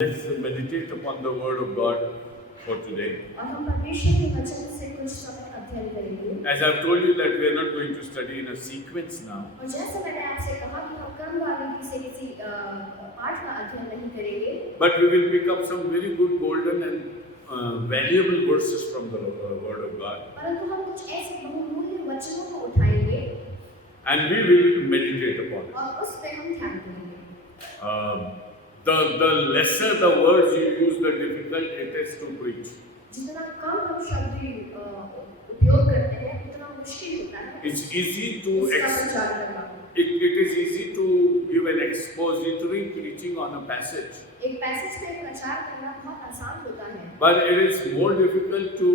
Let's meditate upon the word of God for today. और हम परमेश्वर के वचन से कुछ समय अध्ययन करेंगे। As I've told you that we are not going to study in a sequence now, और जैसे मैंने आपसे कहा कि हम क्रमवारी से किसी पाठ का अध्ययन नहीं करेंगे, but we will pick up some very good golden and valuable verses from the word of God, परंतु हम कुछ ऐसे बहुमूल्य वचनों को उठाएंगे and we will meditate upon it. और उस पे हम ध्यान देंगे। The lesser the words you use, the difficult it is to preach. जितना कम हम शब्द उपयोग करते हैं, उतना मुश्किल होता है। It's easy to इसका प्रचार करना। it is easy to give an expository preaching on a passage. एक पैसेज पे प्रचार करना बहुत आसान होता है। But it is more difficult to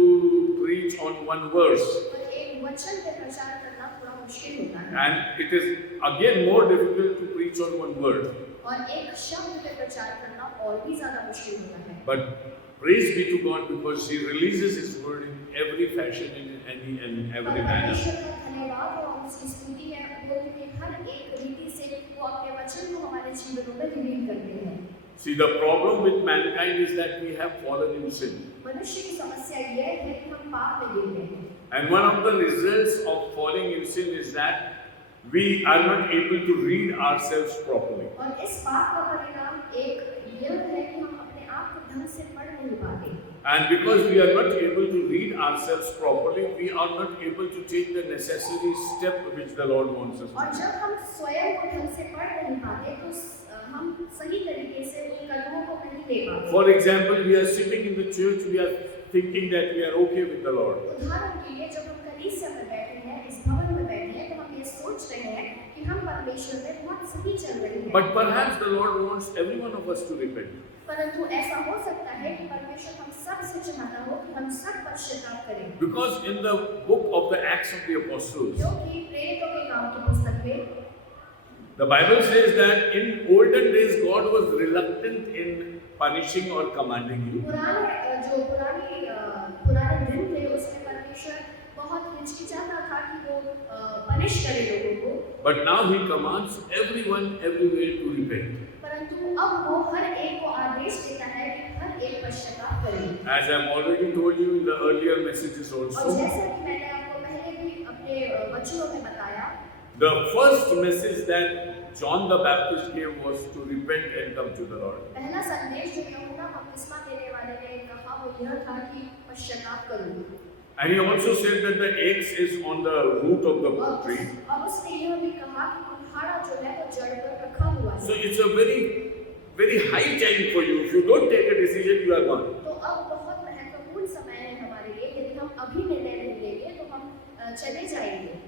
preach on one verse. पर एक वचन पे प्रचार करना थोड़ा मुश्किल होता है। And it is again more difficult to preach on one word. और एक शब्द पे प्रचार करना और भी ज्यादा मुश्किल होता है। But praise be to God because He releases His word in every fashion, in any and every manner. परमेश्वर का धन्यवाद और उसकी स्तुति है वो कि हर एक रीति से वो अपने वचन को हमारे जीवनों में रिवील करते हैं। See, the problem with mankind is that we have fallen in sin. मनुष्य की समस्या यह है कि हम पाप में गिर गए हैं। And one of the results of falling in sin is that we are not able to read ourselves properly. और इस पाप का परिणाम एक यह है कि हम अपने आप को ढंग से पढ़ नहीं पाते। And because we are not able to read ourselves properly, we are not able to take the necessary step which the Lord wants us to और take. जब हम स्वयं को ढंग से पढ़ नहीं पाते तो हम सही तरीके से उन कदमों को नहीं ले पाते। For example, we are sitting in the church, we are thinking that we are okay with the Lord. उदाहरण के लिए जब हम कलीसिया में बैठे हैं, इस भवन में बैठे हैं, तो हम ये सोच रहे हैं कि हम परमेश्वर में बहुत सही चल रहे हैं। But perhaps the Lord wants every one of us to repent. परंतु ऐसा हो सकता है कि परमेश्वर हम सब से चाहता हो कि हम सब पश्चाताप करें। Because in the book of the Acts of the Apostles, क्योंकि प्रेरितों के काम की पुस्तक में the Bible says that in olden days God was reluctant in punishing or commanding you. पुराने दिन थे उसमें परमेश्वर बहुत हिचकिचाता था कि वो पनिश करे लोगों को। But now He commands everyone everywhere to repent. परंतु अब वो हर एक को आदेश देता है कि हर एक पश्चाताप करे। As I have already told you in the earlier messages और also, जैसा कि मैंने आपको पहले भी अपने वचनों में बताया, the first message that John the Baptist gave was to repent and come to the Lord. पहला संदेश जो यूहन्ना बपतिस्मा देने वाले ने कहा वो यह था कि पश्चाताप करो। And he also said that the axe is on the root of the tree. और उसने यह भी कहा कि कुल्हाड़ा जो है वो जड़ पर रखा हुआ है। So it's a very high time for you. If you don't take a decision, you are gone. तो अब बहुत महत्वपूर्ण समय है हमारे लिए। यदि हम अभी निर्णय नहीं लेंगे तो हम चले जाएंगे।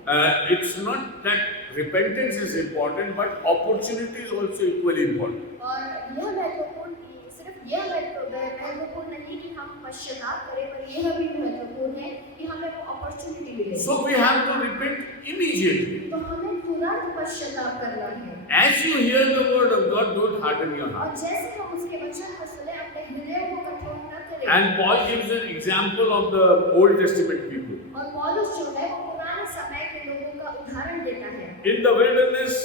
It's not that repentance is important, but opportunity is also equally important. और यह महत्वपूर्ण सिर्फ यह महत्वपूर्ण नहीं कि हम पश्चाताप करें, पर यह भी महत्वपूर्ण है कि हमें वो अपॉर्चुनिटी मिले। So we have to repent immediately. तो हमें तुरंत पश्चाताप करना है। As you hear the word of God, don't harden your heart. और जैसे हम उसके वचन को सुने, अपने हृदय को कठोर न करें। And Paul gives an example of the Old Testament people. और पौलुस जो है वो पुराने समय के लोगों का उदाहरण देता है। In the wilderness,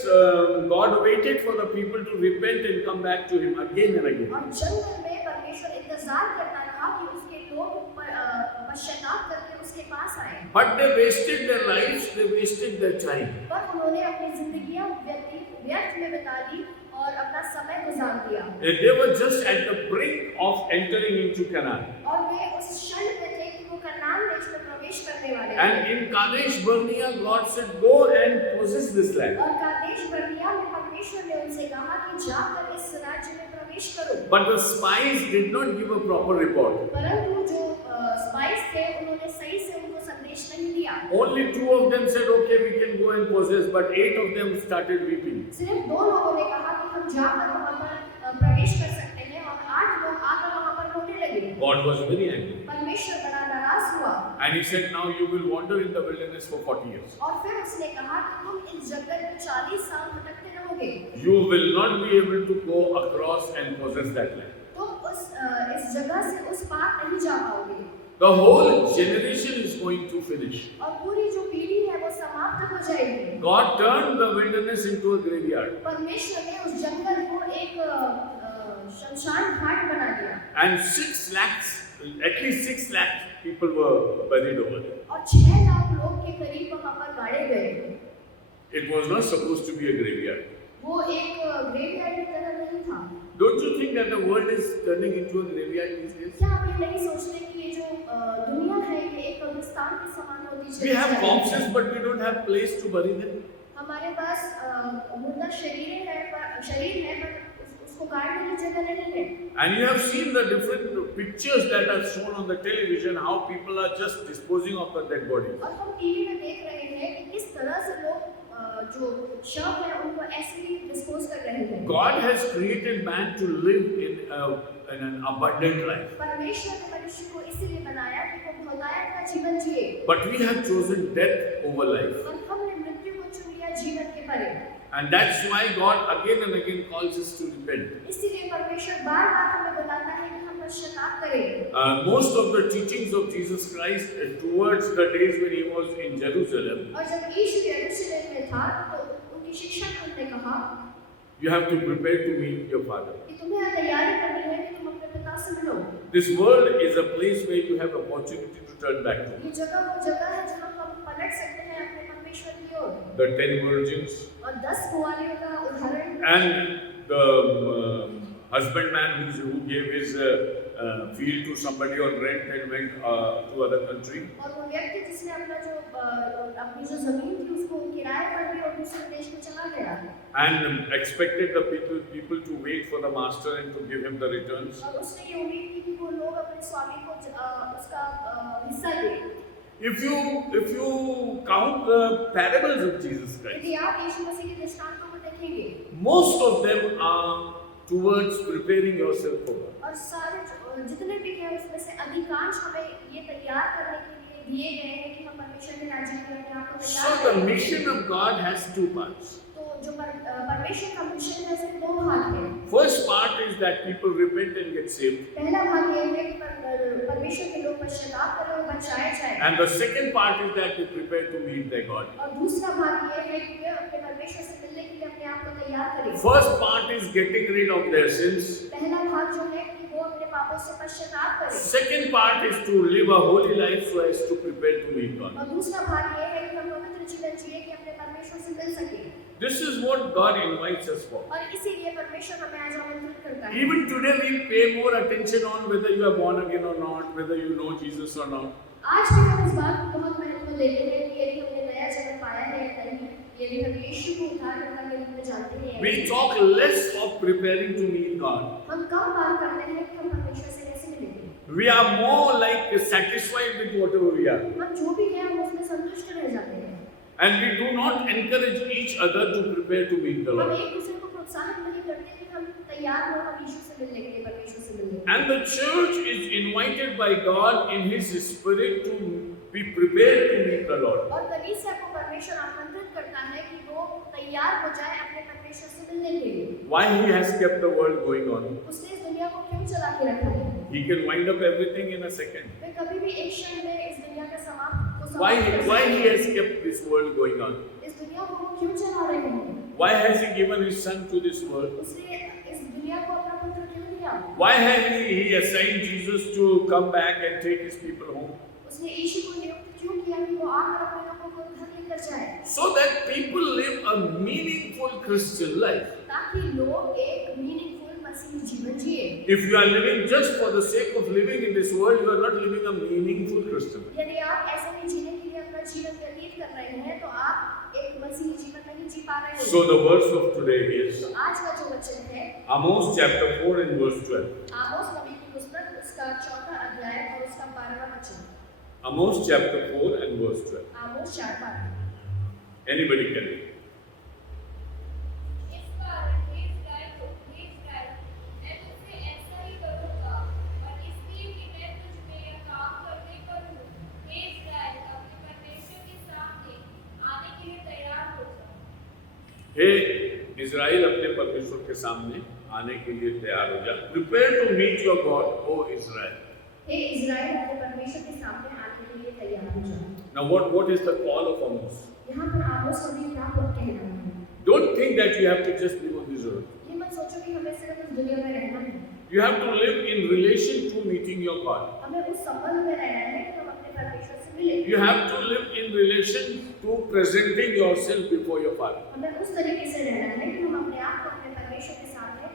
God waited for the people to repent and come back to Him again and again. और जंगल में परमेश्वर इंतजार करता था कि उसके लोग पश्चाताप करके उसके पास आए। But they wasted their lives, they wasted their time. पर उन्होंने अपनी जिंदगियां व्यर्थ में बिता दी और अपना समय गुजार दिया। They were just at the brink of entering into Canaan. और वे उस क्षण में थे कि वो कनान देश में प्रवेश करने वाले थे। And in Kadesh Barnea, God said, "Go and possess this land." और कादेश बर्निया में परमेश्वर ने उनसे कहा कि जाकर इस राज्य में प्रवेश करो। But the spies did not give a proper report. परंतु जो स्पाइस थे उन्होंने सही से उनको संदेश नहीं दिया। Only 2 of them said, "Okay, we can go and possess," but 8 of them started weeping. सिर्फ 2 लोगों ने कहा कि हम जाकर वहां पर प्रवेश कर सकते हैं और 8 लोग आकर वहां पर रोने लगे। God was very angry. परमेश्वर बड़ा नाराज हुआ And He said, "Now you will wander in the wilderness for 40 years. और फिर उसने कहा कि तुम इस जंगल में 40 साल भटकते रहोगे। You will not be able to go across and possess that land." तुम इस जगह से उस पार नहीं जा पाओगे। The whole generation is going to finish. और पूरी जो पीढ़ी है वो समाप्त हो जाएगी। God turned the wilderness into a graveyard. परमेश्वर ने उस जंगल को एक शमशान घाट बना दिया and 6 lakhs, at least 6 lakhs people were buried over there. और 6 लाख लोग के करीब वहां पर गाड़े गए। It was not supposed to be a graveyard. वो एक ग्रेवयार्ड की तरह नहीं था। Don't you think that the world is turning into a graveyard these days? क्या आप ये नहीं सोचते कि ये जो दुनिया है ये एक कब्रिस्तान के समान होती चली We have जा रही है? corpses, but we don't have place to bury them. हमारे पास मुर्दा शरीर है पर उसको गाड़ने की जगह नहीं है। And you have seen the different pictures that are shown on the television, how people are just disposing of the dead bodies. और हम टीवी में देख रहे हैं कि किस तरह से लोग जो शव है उनको ऐसे ही डिस्पोज कर रहे हैं। God has created man to live in an abundant life. परमेश्वर ने मनुष्य को इसीलिए बनाया कि वो बहुतायत का जीवन जिए। But we have chosen death over life. और हमने मृत्यु को चुन लिया जीवन के परे। And that's why God again and again calls us to repent. इसीलिए परमेश्वर बार-बार हमें बताता है कि हम पश्चाताप करें। Most of the teachings of Jesus Christ towards the days when he was in Jerusalem, और जब यीशु यरूशलेम में था तो उनकी शिक्षा में उन्होंने कहा you have to prepare to meet your Father. कि तुम्हें तैयारी करनी है कि तुम अपने पिता से मिलो। This world is a place where you have opportunity to turn back to. ये जगह वो जगह है जहाँ हम पलट सकते हैं अपने परमेश्वर की ओर। The 10 virgins और 10 कुंवारियों का उदाहरण and the husbandman who gave his field to somebody on rent and went to other country. और वो व्यक्ति जिसने अपनी जो जमीन थी उसको किराए पर दी और दूसरे देश में चला गया And expected the people to wait for the master and to give him the returns. और उसने ये उम्मीद की कि वो लोग अपने स्वामी को उसका हिस्सा दें। If you count the parables of Jesus Christ, यदि आप यीशु मसीह के दृष्टांतों को देखेंगे most of them are towards preparing yourself for God. और सारे जितने भी हैं उसमें से अधिकांश हमें ये तैयार करने के लिए दिए गए हैं कि हम परमेश्वर के राज्य के लिए आपको तैयार So the करें। mission of God has two parts. तो जो परमेश्वर का मिशन है उसमें 2 भाग हैं। First part is that people repent and get saved. पहला भाग ये है कि परमेश्वर के लोग पश्चाताप करें और बचाए जाएं। And the second part is that they prepare to meet their God. और दूसरा भाग ये है कि वे अपने परमेश्वर से मिलने के लिए अपने आप को तैयार करें। First part is getting rid of their sins. पहला भाग जो है कि वो अपने पापों से पश्चाताप करें। Second part is to live a holy life so as to prepare to meet God. और दूसरा भाग ये है कि हम पवित्र जीवन जिए कि अपने परमेश्वर से मिल सके। This is what God invites us for. और इसीलिए परमेश्वर हमें आज आमंत्रित करता है। Even today we pay more attention on whether you are born again or not, whether you know Jesus or not. आज भी हम इस बात को बहुत महत्व देते हैं कि यदि हमने नया जन्म पाया है या नहीं, यदि हम यीशु को उद्धारकर्ता के रूप में जानते हैं। We talk less of preparing to meet God. हम कम बात करते हैं कि हम परमेश्वर से कैसे मिलेंगे। We are more like satisfied with whatever we are. हम जो भी हैं हम उसमें संतुष्ट रह जाते हैं। And we do not encourage each other to prepare to meet the हम Lord. एक दूसरे को प्रोत्साहित नहीं करते कि हम तैयार हो हम यीशु से मिलने के लिए परमेश्वर से मिलने। And the church is invited by God in His Spirit to be prepared to meet the Lord. और कलीसिया को परमेश्वर आमंत्रित करता है कि वो तैयार हो जाए अपने परमेश्वर से मिलने के लिए। Why He has kept the world going on? उसने इस दुनिया को क्यों चला के रखा है? He can wind up everything in a second. वे कभी भी एक क्षण में इस दुनिया का समाप्त Why He has kept this world going on? इस दुनिया को वो क्यों चला रहे हैं? Why has He given His Son to this world? उसने इस दुनिया को अपना पुत्र क्यों दिया? Why has He assigned Jesus to come back and take His people home? उसने यीशु को नियुक्त क्यों किया कि वो आकर अपने लोगों को घर लेकर जाए? So that people live a meaningful Christian life. ताकि लोग एक मीनिंगफुल मसीही जीवन जिए। If you are living just for the sake of living in this world, you are not living a meaningful Christian life. यदि आप ऐसे नहीं जीने के लिए अपना जीवन व्यतीत कर रहे हैं तो आप एक मसीही जीवन नहीं जी पा रहे हैं। So the verse of today is तो आज का जो वचन है Amos chapter 4 and verse 12. आमोस नबी की पुस्तक उसका 4वां अध्याय और उसका 12वां वचन। Amos chapter 4 and verse 12. Amos 4:12। Anybody can read. इस कारण हे इस्राएल मैं तुझसे ऐसा ही करूँगा और इसलिए कि मैं तुझ में यह काम करने पर हूँ। हे इस्राएल अपने परमेश्वर के सामने आने के लिए तैयार हो जा। हे इज़राइल अपने परमेश्वर के सामने आने के लिए तैयार हो जा. Prepare to meet your God, O Israel. हे इज़राइल अपने परमेश्वर के सामने आने के लिए तैयार हो जाओ। Now what is the call of Amos? यहाँ पर आमोस नबी क्या कहना है? Don't think that you have to just live on this earth. ये मत सोचो कि हमें सिर्फ इस दुनिया में रहना है। You have to live in relation to meeting your God. हमें उस संबंध में रहना है कि हम अपने परमेश्वर से मिलें। You have to live in relation to presenting yourself before your Father. हमें उस तरीके से रहना है कि हम अपने आप को अपने परमेश्वर के सामने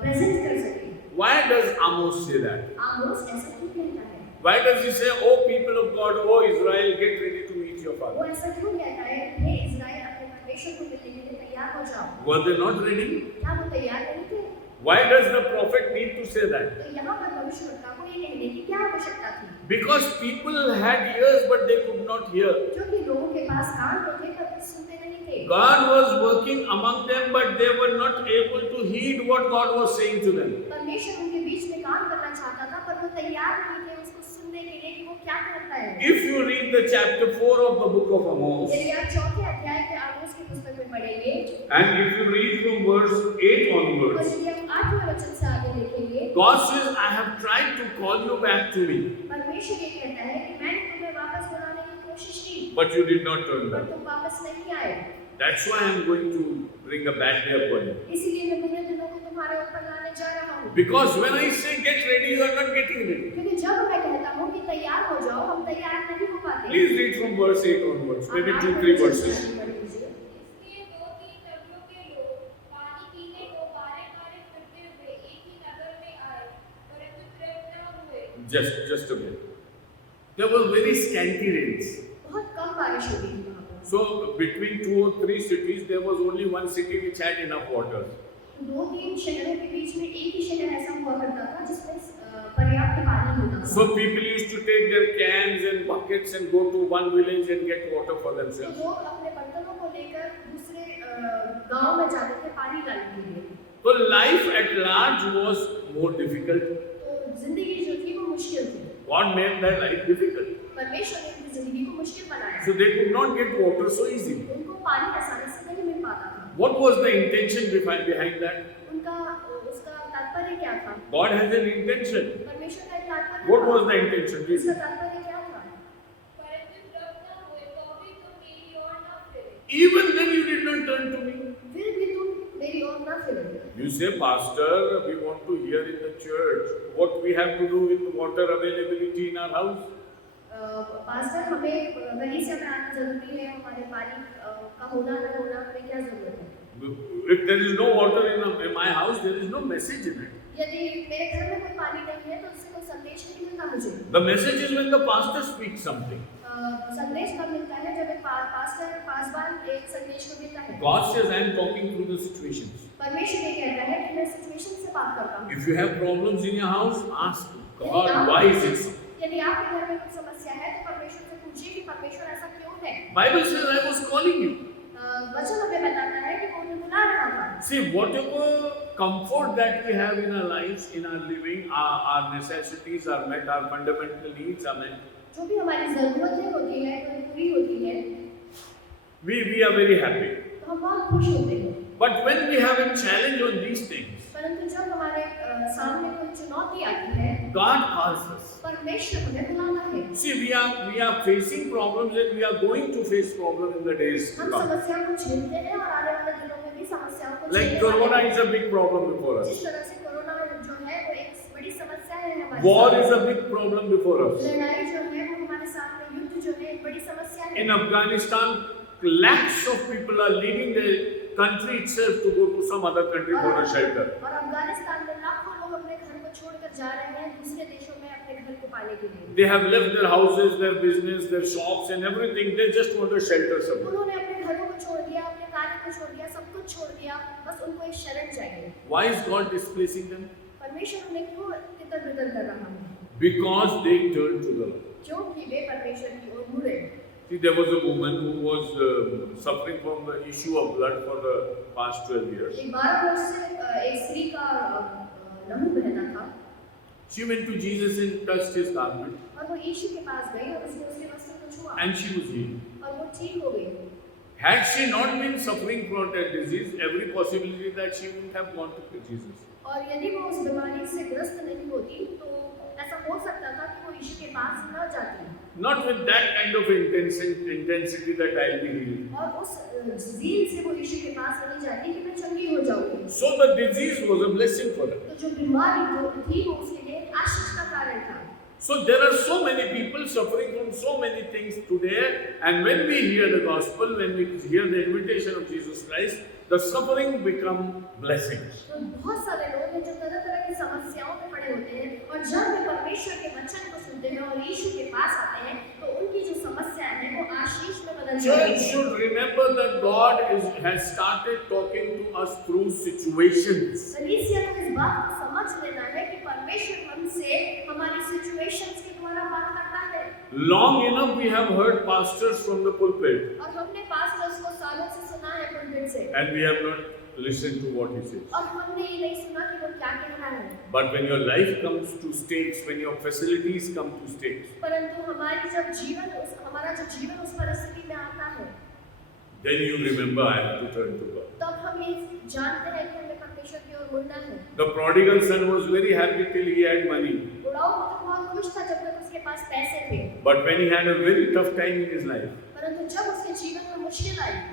प्रेजेंट कर सकें। Why does Amos say that? आमोस ऐसा क्यों कहता है? Why does he say, "Oh people of God, oh Israel, get ready to meet your वो Father"? ऐसा क्यों कहता है? हे इस्राएल, अपने परमेश्वर को मिलने के लिए तैयार हो जाओ। Were they not ready? क्या वो तैयार नहीं थे? Why does the prophet need to say that? तो यहाँ पर भविष्यवक्ता को ये कहने की क्या आवश्यकता थी? Because people had ears but they could not hear. क्योंकि लोगों के पास कान होते पर वे सुनते नहीं थे। God was working among them but they were not able to heed what God was saying to them. परमेश्वर उनके बीच में काम करना चाहता था पर वो तैयार नहीं थे उसको सुनने के लिए कि वो क्या करता है। If you read the chapter 4 of the book of Amos, यदि आप चौथे अध्याय के आमोस की पुस्तक में पढ़ेंगे and if you read from verse 8 और onwards, यदि आप 8वें वचन से आगे देखेंगे, God says, "I have tried to call you back to me, परमेश्वर ये कहता है कि मैंने तुम्हें वापस बुलाने की कोशिश की but you did not turn पर back. तुम वापस नहीं आए। That's why I am going to bring a bad day upon you." इसीलिए मैं बुरे दिनों को तुम्हारे ऊपर लाने जा रहा हूँ। Because when I say get ready, you are not getting ready. क्योंकि जब मैं कहता हूँ कि तैयार हो जाओ, हम तैयार नहीं हो पाते। Please read from verse 8 onwards, maybe आप 2-3 आठवें वचन से verses. आगे बढ़ लीजिए। इसलिए 2-3 नगरों के लोग पानी पीने को बारे-बारे फिरते हुए एक ही नगर में आए, परंतु तृप्त न हुए। Just a minute. There were very scanty rains. बहुत कम बारिश हुई थी वहाँ पर। So between 2 or 3 cities, there was only one city which had enough water. 2-3 शहरों के बीच में एक ही शहर ऐसा हुआ करता था जिसमें पर्याप्त पानी होता था। So people used to take their cans and buckets and go to one village and get water for तो themselves. लोग अपने बर्तनों को लेकर दूसरे गांव में जाते थे पानी लाने के लिए। So life at large was more difficult. तो जिंदगी जो थी वो मुश्किल थी। God made their life difficult. परमेश्वर ने उनकी जिंदगी को मुश्किल बनाया। So they could not get water so easily. उनको पानी आसानी से नहीं मिल पाता था। What was the intention behind that? उनका उसका तात्पर्य क्या था? God has an intention. परमेश्वर का एक तात्पर्य What था। was the intention? उसका Listen. तात्पर्य क्या था? परंतु तृप्त न हुए तो भी तुम मेरी ओर न फिरे। Even then you did not turn to me. फिर भी तुम मेरी ओर न फिरे। You say, "Pastor, we want to hear in the church what we have to do with water availability in our house." Pastor, हमें कलीसिया में आना जरूरी है, हमारे पानी का होना न होना हमें क्या जरूरत है? If there is no water in my house, there is no message in it. यदि मेरे घर में कोई पानी नहीं है तो उससे कोई संदेश नहीं मिलता मुझे। The message is when the pastor speaks something. संदेश कब मिलता है? जब एक पास्टर पासवान एक संदेश को मिलता है। God says, "I am talking through the situations." परमेश्वर ये कहता है कि मैं सिचुएशन से बात करता हूँ। If you have problems in your house, ask God, "Why is it so?" यदि आपके घर में कुछ समस्या है तो परमेश्वर से पूछिए कि परमेश्वर ऐसा क्यों है? Bible says, "I was calling you." वचन हमें बताता है कि वो उन्हें बुला रहा था। See, whatever comfort that we have in our lives, in our living, our necessities are met, our fundamental needs are met. जो भी हमारी जरूरतें होती है वो पूरी होती है We are very happy. तो हम बहुत खुश होते हैं। But when we have a challenge on these things, परंतु जब हमारे सामने कोई चुनौती आती है God calls us. परमेश्वर हमें बुलाता है। See, we are facing problems and we are going to face problems in the days to हम come. समस्याओं को झेलते हैं और आने वाले दिनों में भी समस्याओं को Like झेलने Corona वाले हैं। is a big problem before us. जिस तरह से कोरोना जो है वो एक बड़ी समस्या है हमारे War सामने। is a big problem before us. लड़ाई जो है वो हमारे सामने, युद्ध जो है एक बड़ी समस्या है। In Afghanistan, lakhs of people are leaving the country itself to go to some other country for a shelter. और अफगानिस्तान में लाखों लोग अपने घर को छोड़कर जा रहे हैं दूसरे देशों में अपने घर को पाने के लिए। They have left their houses, their business, their shops and everything. They just want a shelter somewhere. उन्होंने अपने घरों को छोड़ दिया, अपने कार्य को छोड़ दिया, सब कुछ छोड़ दिया, बस उनको एक शरण चाहिए। Why is God displacing them? परमेश्वर उन्हें क्यों तितर-बितर कर रहा है? Because they turned to the Lord. क्योंकि वे परमेश्वर की ओर मुड़े। See, there was a woman who was suffering from the issue of blood for the past 12 years. एक 12 वर्ष से एक स्त्री का लहू बहता था She went to Jesus and touched his garment और वो यीशु के पास गई और उसने उसके वस्त्र को छुआ and she was healed. और वो ठीक हो गई। Had she not been suffering from that disease, every possibility that she wouldn't have gone to Jesus. और यदि वो उस बीमारी से ग्रस्त नहीं होती तो ऐसा हो सकता था कि वो यीशु के पास न जाती not with that kind of intensity that I'll be healed. और उस ज़ील से वो यीशु के पास नहीं जाती कि मैं चंगी हो जाऊंगी। So the disease was a blessing for her. तो जो बीमारी जो थी वो उसके लिए आशीष का कारण था। So there are so many people suffering from so many things today, and when we hear the gospel, when we hear the invitation of Jesus Christ, the suffering become blessings. तो बहुत सारे लोग हैं जो तरह-तरह की समस्याओं में पड़े होते हैं और जब वे परमेश्वर के वचन को सुनते हैं और यीशु के पास आते हैं तो उनकी जो समस्या है वो आशीष में बदल जाती Church है। should remember that God has started talking to us through situations. कलीसिया को इस बात को समझ लेना है कि परमेश्वर हमसे हमारी सिचुएशंस के द्वारा बात करता है। Long enough we have heard pastors from the pulpit, और हमने पास्टर्स को सालों से सुना है पुलपिट से and we have not listened to what he says. और हमने ये नहीं सुना कि वो क्या कह रहा है। But when your life comes to stakes, when your facilities come to stakes, परंतु हमारा जब जीवन उस परिस्थिति में आता है then you remember I have to turn to God. तब हम ये जानते हैं कि हमें परमेश्वर की ओर मुड़ना है। The prodigal son was very happy till he had money. बुढ़ाऊ पुत्र बहुत खुश था जब तक उसके पास पैसे थे, But when he had a very tough time in his life, परंतु जब उसके जीवन में मुश्किल आई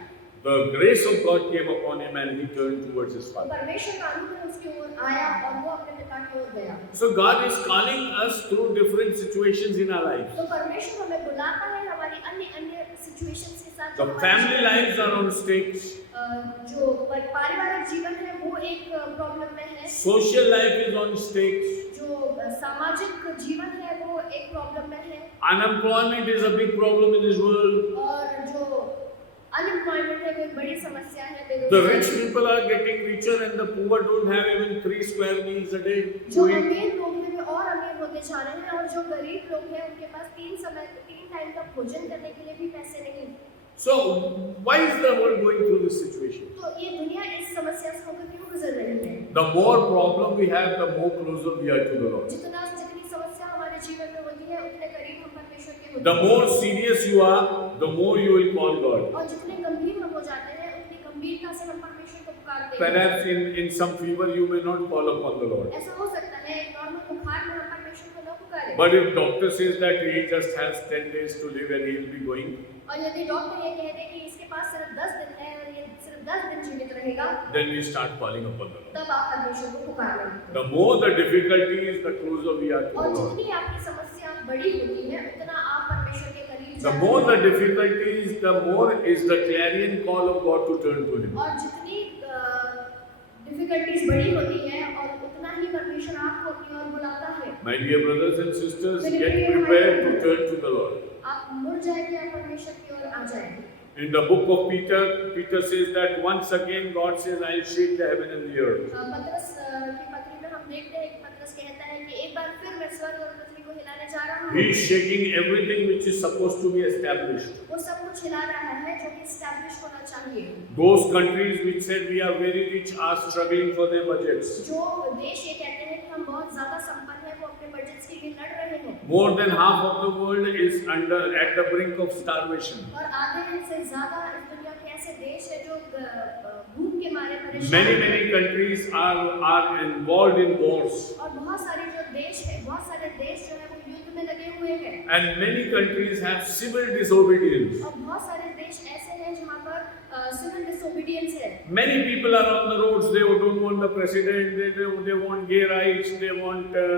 the grace of God came upon him and he turned towards his तो father. परमेश्वर का अनुग्रह उसकी ओर आया और वो अपने पिता की ओर गया। So God is calling us through different situations in our lives. तो परमेश्वर हमें बुलाता है हमारी अन्य सिचुएशंस के साथ। The family lives are on stakes. जो पारिवारिक जीवन है वो एक प्रॉब्लम में है। Social life is on stakes. जो सामाजिक जीवन है वो एक प्रॉब्लम में है। Unemployment is a big problem in this world. और जो अनएम्प्लॉयमेंट है वो एक बड़ी समस्या है। The rich people are getting richer and the poor don't have even 3 square meals a day जो to eat. अमीर लोग हैं वे और अमीर होते जा रहे हैं और जो गरीब लोग हैं उनके पास 3 टाइम का भोजन करने के लिए भी पैसे नहीं। So why is the world going through this situation? तो ये दुनिया इस समस्या से होकर क्यों गुजर रही है? The more problem we have, the more closer we are to the Lord. जितनी समस्या हमारे जीवन में होती है उतने करीब हम परमेश्वर के होते The हैं। more serious you are, the more you will call God. और जितने गंभीर हम हो जाते हैं उतनी गंभीरता से हम परमेश्वर को पुकारते हैं। Perhaps in some fever you may not call upon the Lord. ऐसा हो सकता है नॉर्मल बुखार में हम परमेश्वर को न पुकारें। But if doctor says that he just has 10 days to live and he will be going, और यदि डॉक्टर ये कह दे कि इसके पास सिर्फ 10 दिन है और ये सिर्फ 10 दिन जीवित रहेगा, then we start calling upon the Lord. तब आप परमेश्वर को पुकारना। The more the difficulties, the closer we are to the और Lord. जितनी आपकी समस्या बड़ी होती है उतना आप परमेश्वर के करीब The जाते more the हैं। difficulties, the more is the clarion call of God to turn to Him. और जितनी डिफिकल्टीज बड़ी होती है और उतना ही परमेश्वर आपको अपनी ओर बुलाता है। My dear brothers and sisters, get prepared to turn to the Lord. आप मुड़ जाएंगे, आप परमेश्वर की ओर आ जाएंगे। In the book of Peter, Peter says that once again God says, I'll shake the heaven and the earth. पतरस की पत्री में हम देखते हैं कि पतरस कहता है कि एक बार फिर मैं स्वर्ग और पृथ्वी को हिलाने जा रहा हूँ। He is shaking everything which is supposed to be established. वो सब कुछ हिला रहा है जो कि एस्टैब्लिश होना चाहिए। Those countries which said we are very rich are struggling for their budgets. जो देश ये कहते हैं कि हम बहुत ज्यादा संपन्न हैं वो अपने बजट्स के लिए लड़ रहे हैं। More than half of the world is at the brink of starvation. और आधे से ज्यादा इस दुनिया के ऐसे देश हैं जो भूख के मारे परेशान Many हैं। countries are involved in wars. और बहुत सारे देश जो है वो युद्ध में लगे हुए हैं। And many countries have civil disobedience. और बहुत सारे देश ऐसे हैं जहाँ पर सिविल डिसोबीडियंस है। Many people are on the roads, they don't want the president, they want gay rights, they want a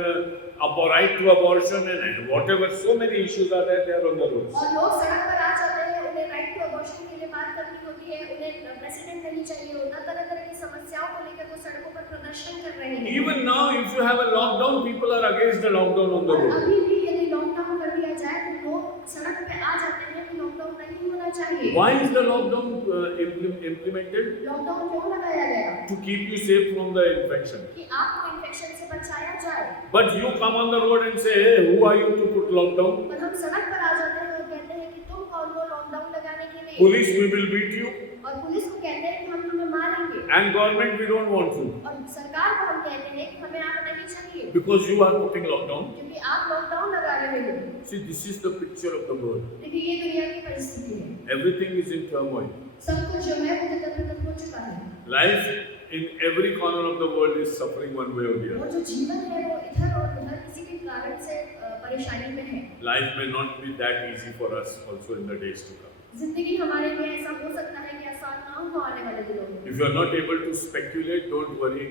right to abortion and whatever, so many issues are there, they are on the roads. और लोग सड़क पर आ जाते हैं, उन्हें right to abortion के लिए बात करनी होती है, उन्हें प्रेसिडेंट नहीं चाहिए होता, तरह-तरह की समस्याओं को लेकर वो सड़कों पर प्रदर्शन कर रहे हैं। Even now, if you have a lockdown, people are against the lockdown on the road. अभी भी यदि लॉकडाउन कर दिया जाए तो लोग सड़क पे आ जाते हैं कि लॉकडाउन नहीं होना चाहिए। Why is the lockdown implemented? Lockdown क्यों लगाया गया? To keep you safe from the infection. कि आपको इन्फेक्शन से बचाया जाए। But you come on the road and say, hey, who are you to put lockdown? पर हम सड़क पर आ जाते हैं और कहते हैं कि तुम कौन हो लॉकडाउन लगाने के लिए? Police, we will beat you. और पुलिस को कहते हैं कि हम तुम्हें मारेंगे। And government, we don't want to. और सरकार को हम कहते हैं कि हमें आना नहीं चाहिए। Because you are putting lockdown. क्योंकि आप लॉकडाउन लगा रहे हो। See, this is the picture of the world. देखिए ये दुनिया की परिस्थिति है। Everything is in turmoil. सब कुछ जो है वो तकलीफ हो चुका है। Life in every corner of the world is suffering one way or the और other. जो जीवन है वो इधर और उधर किसी भी कारण से परेशानी में हैं। Life may not be that easy for us also in the days to come. जिंदगी हमारे लिए ऐसा हो सकता है कि आसान ना हो आने वाले दिनों में। If you are not able to speculate, don't worry.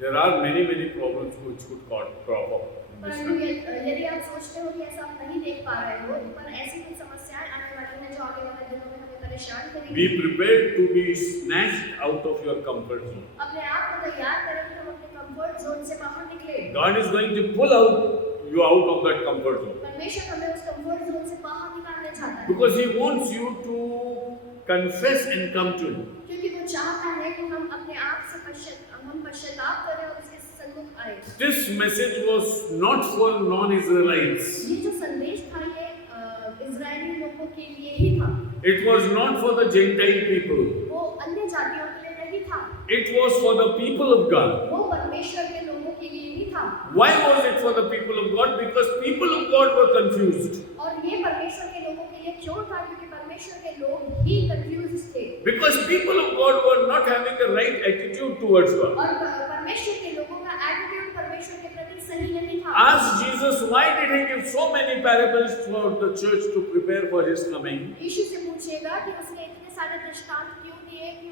There are many problems which could crop up in this परंतु country. यदि आप सोचते हो कि ऐसा आप नहीं देख पा रहे हो, पर ऐसी कुछ समस्याएं आने वाली हैं जो आगे वाले दिनों में हमें परेशान Be करेंगी। prepared to be snatched out of your comfort zone. अपने आप को तैयार करें कि हम अपने कंफर्ट जोन से बाहर निकले। God is going to pull you out of that comfort zone. परमेश्वर हमें उस कंफर्ट जोन से बाहर निकालना चाहता है। Because He wants you to confess and come to Him. क्योंकि वो चाहता है कि हम अपने आप से पश्चाताप करें और उसके सन्मुख आए। This message was not for non-Israelites. ये जो संदेश था ये इजरायली लोगों के लिए ही था। It was not for the Gentile people. वो अन्य जातियों के लिए नहीं था। It was for the people of God. वो परमेश्वर के लोगों के लिए ही था। Why was it for the people of God? Because people of God were confused. और ये परमेश्वर के लोगों के लिए क्यों था? क्योंकि परमेश्वर के लोग ही कंफ्यूज थे। Because people of God were not having the right attitude towards God. और परमेश्वर के लोगों का एटीट्यूड परमेश्वर के प्रति सही नहीं था। Ask Jesus, why did He give so many parables for the church to prepare for His coming? यीशु से पूछिएगा कि उसने इतने सारे दृष्टांत क्यों दिए कि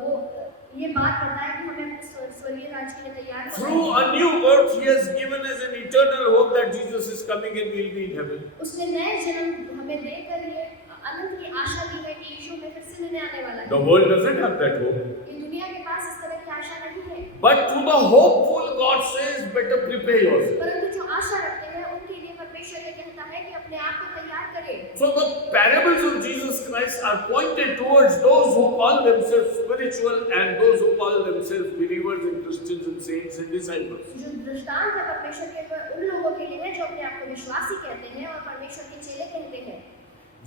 वो ये बात बताए कि हमें अपने स्वर्गीय राज्य के लिए तैयार करें। Through a new birth, He has given us an eternal hope that Jesus is coming and we'll be in heaven. उसने नए जन्म हमें देकर ये अनंत की आशा दी है कि यीशु हमें फिर से मिलने आने वाला है। The world doesn't have that hope. ये दुनिया के पास इस तरह की आशा नहीं है। But to the hopeful, God says, better prepare yourself. परंतु जो आशा रखते हैं उनके लिए परमेश्वर ये कहता है कि अपने आप को तैयार करें। So the parables of Jesus Christ are pointed towards those who call themselves spiritual and those who call themselves believers and Christians and saints and disciples. जो दृष्टांत है परमेश्वर के वो उन लोगों के लिए है जो अपने आप को विश्वासी कहते हैं और परमेश्वर के चेले कहते हैं।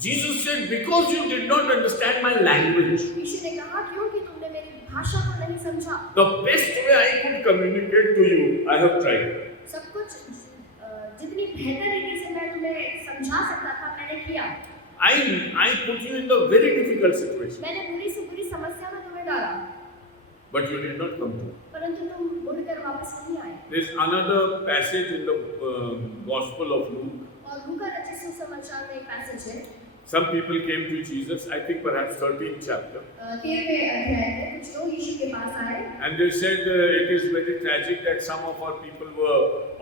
Jesus said, because you did not understand my language, यीशु ने कहा क्योंकि तुमने मेरी भाषा को नहीं समझा। the best way I could communicate to you, I have tried. सब कुछ जितनी बेहतर रीति से मैं तुम्हें समझा सकता था मैंने किया। I put you in the very difficult situation, मैंने बुरी से बुरी समस्या में तुम्हें डाला, but you did not come to me. परंतु तुम मुड़कर वापस नहीं आए। There's another passage in the Gospel of Luke. और लूका रचित सुसमाचार में एक पैसेज है। Some people came to Jesus, I think perhaps 13th chapter, 13वें अध्याय में कुछ लोग यीशु के पास आए and they said it is very tragic that some of our people were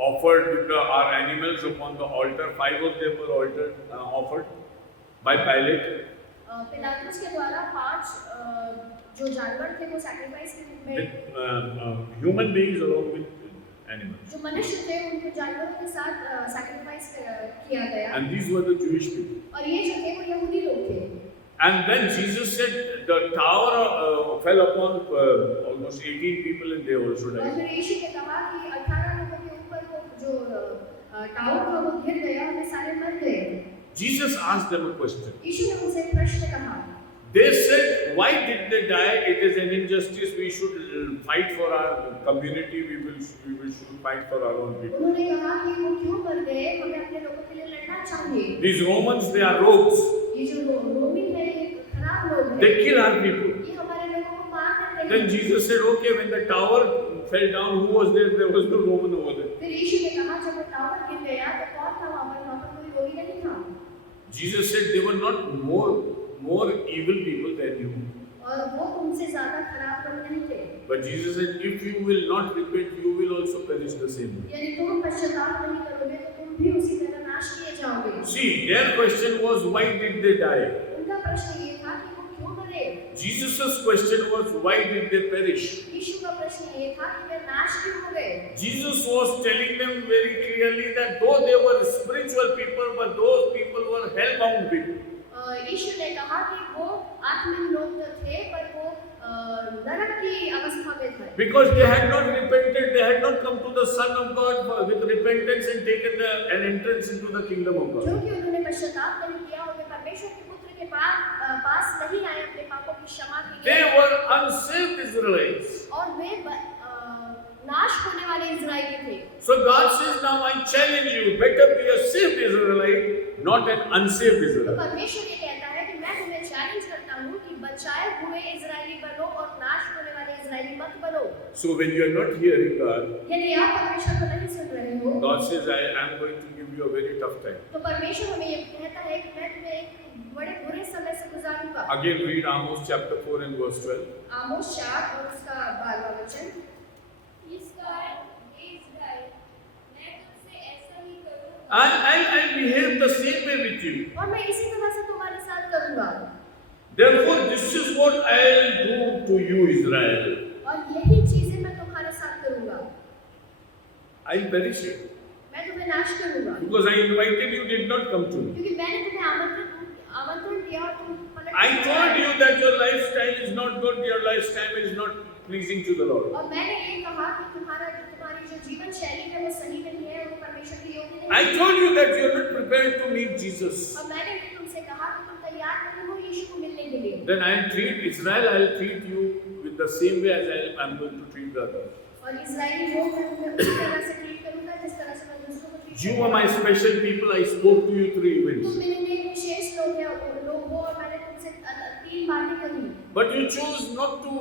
offered with our animals upon the altar. 5 of them were offered by Pilate. पिलातुस के द्वारा 5 जो जानवर थे वो सैक्रिफाइस के रूप में With human beings along with animals. जो मनुष्य थे उनको जानवरों के साथ सैक्रिफाइस किया गया। And these were the Jewish people. और ये जो थे वो यहूदी लोग थे। And then Jesus said the tower fell upon almost 18 people and they also और died. फिर यीशु ने कहा कि 18 लोगों के ऊपर वो जो टावर था वो गिर गया और वे सारे मर गए। Jesus asked them a question. यीशु ने उनसे एक प्रश्न कहा। They said, why did they die? It is an injustice. We should fight for our community. We should fight for our own people. उन्होंने कहा कि वो क्यों मर गए? हमें अपने लोगों के लिए लड़ना चाहिए। These Romans, they are rogues. ये जो रोमी है ये खराब लोग हैं। They kill our people. ये हमारे लोगों को मार देते हैं। Then Jesus said, okay, when the tower fell down, who was there? There was no Roman over there. फिर यीशु ने कहा जब वो टावर गिर गया तो कौन था वहाँ पर? वहाँ पर कोई रोमी नहीं था। Jesus said they were not more evil people than you. और वो तुमसे ज्यादा खराब लोग नहीं थे। But Jesus said, if you will not repent, you will also perish the same way. यदि तुम पश्चाताप नहीं करोगे तो तुम भी उसी तरह नाश किए जाओगे। See, their question was, why did they die? उनका प्रश्न ये था कि वो क्यों मरे? Jesus' question was, why did they perish? यीशु का प्रश्न ये था कि वे नाश क्यों हो गए? Jesus was telling them very clearly that though they were spiritual people, but those people were hell-bound people. यीशु ने कहा कि वो आत्मिक लोग तो थे पर वो नरक की अवस्था में थे। Because they had not repented, they had not come to the Son of God with repentance and taken an entrance into the kingdom of God. क्योंकि उन्होंने पश्चाताप नहीं किया, उन्हें परमेश्वर के पुत्र के पास नहीं आए अपने पापों की क्षमा के लिए। They were unsaved Israelites. और वे नाश होने वाले इजरायली थे। So God says, now I challenge you, better be a saved Israelite, not an unsaved तो Israelite. परमेश्वर ये कहता है कि मैं तुम्हें चैलेंज करता हूँ कि बचाए हुए इजरायली बनो और नाश होने वाले इजरायली मत बनो। So when you are not hearing God, यदि आप परमेश्वर को नहीं सुन रहे हो, God says, I am going to give you you a very tough time. तो परमेश्वर हमें ये कहता है कि मैं तुम्हें एक बड़े बुरे समय से गुजारूंगा। Again, read Amos chapter 4 and verse 12. आमोस 4 और उसका 12वां वचन। इस कारण हे इस्राएल, मैं तुमसे ऐसा ही करूँगा I'll behave the same way with you. और मैं इसी तरह से तुम्हारे साथ करूंगा। Therefore, this is what I'll do to you, Israel. और यही चीजें मैं तुम्हारे साथ करूंगा। I'll perish you. मैं तुम्हें नाश करूंगा। Because I invited you, did not come to me. क्योंकि मैंने तुम्हें आमंत्रण दिया और तुम पलट I told you that your lifestyle is not good, your lifestyle is not pleasing to the Lord. और मैंने ये कहा कि तुम्हारी जो जीवन शैली है वो सही नहीं है, वो परमेश्वर के योग्य नहीं I है। told you that you are not prepared to meet Jesus. और मैंने भी तुमसे कहा कि तुम तैयार नहीं हो यीशु को मिलने के लिए। Then I'll treat Israel, I'll treat you with the same way as I'm going to treat the others. और इस्राएली लोग मैं तुम्हें उसी तरह से ट्रीट करूंगा जिस तरह से मैं दूसरों को treat You are my special people, I spoke to you through तुम events. मेरे लिए एक विशेष लोग हो और मैंने तुमसे 3 बातें कही। But you choose not to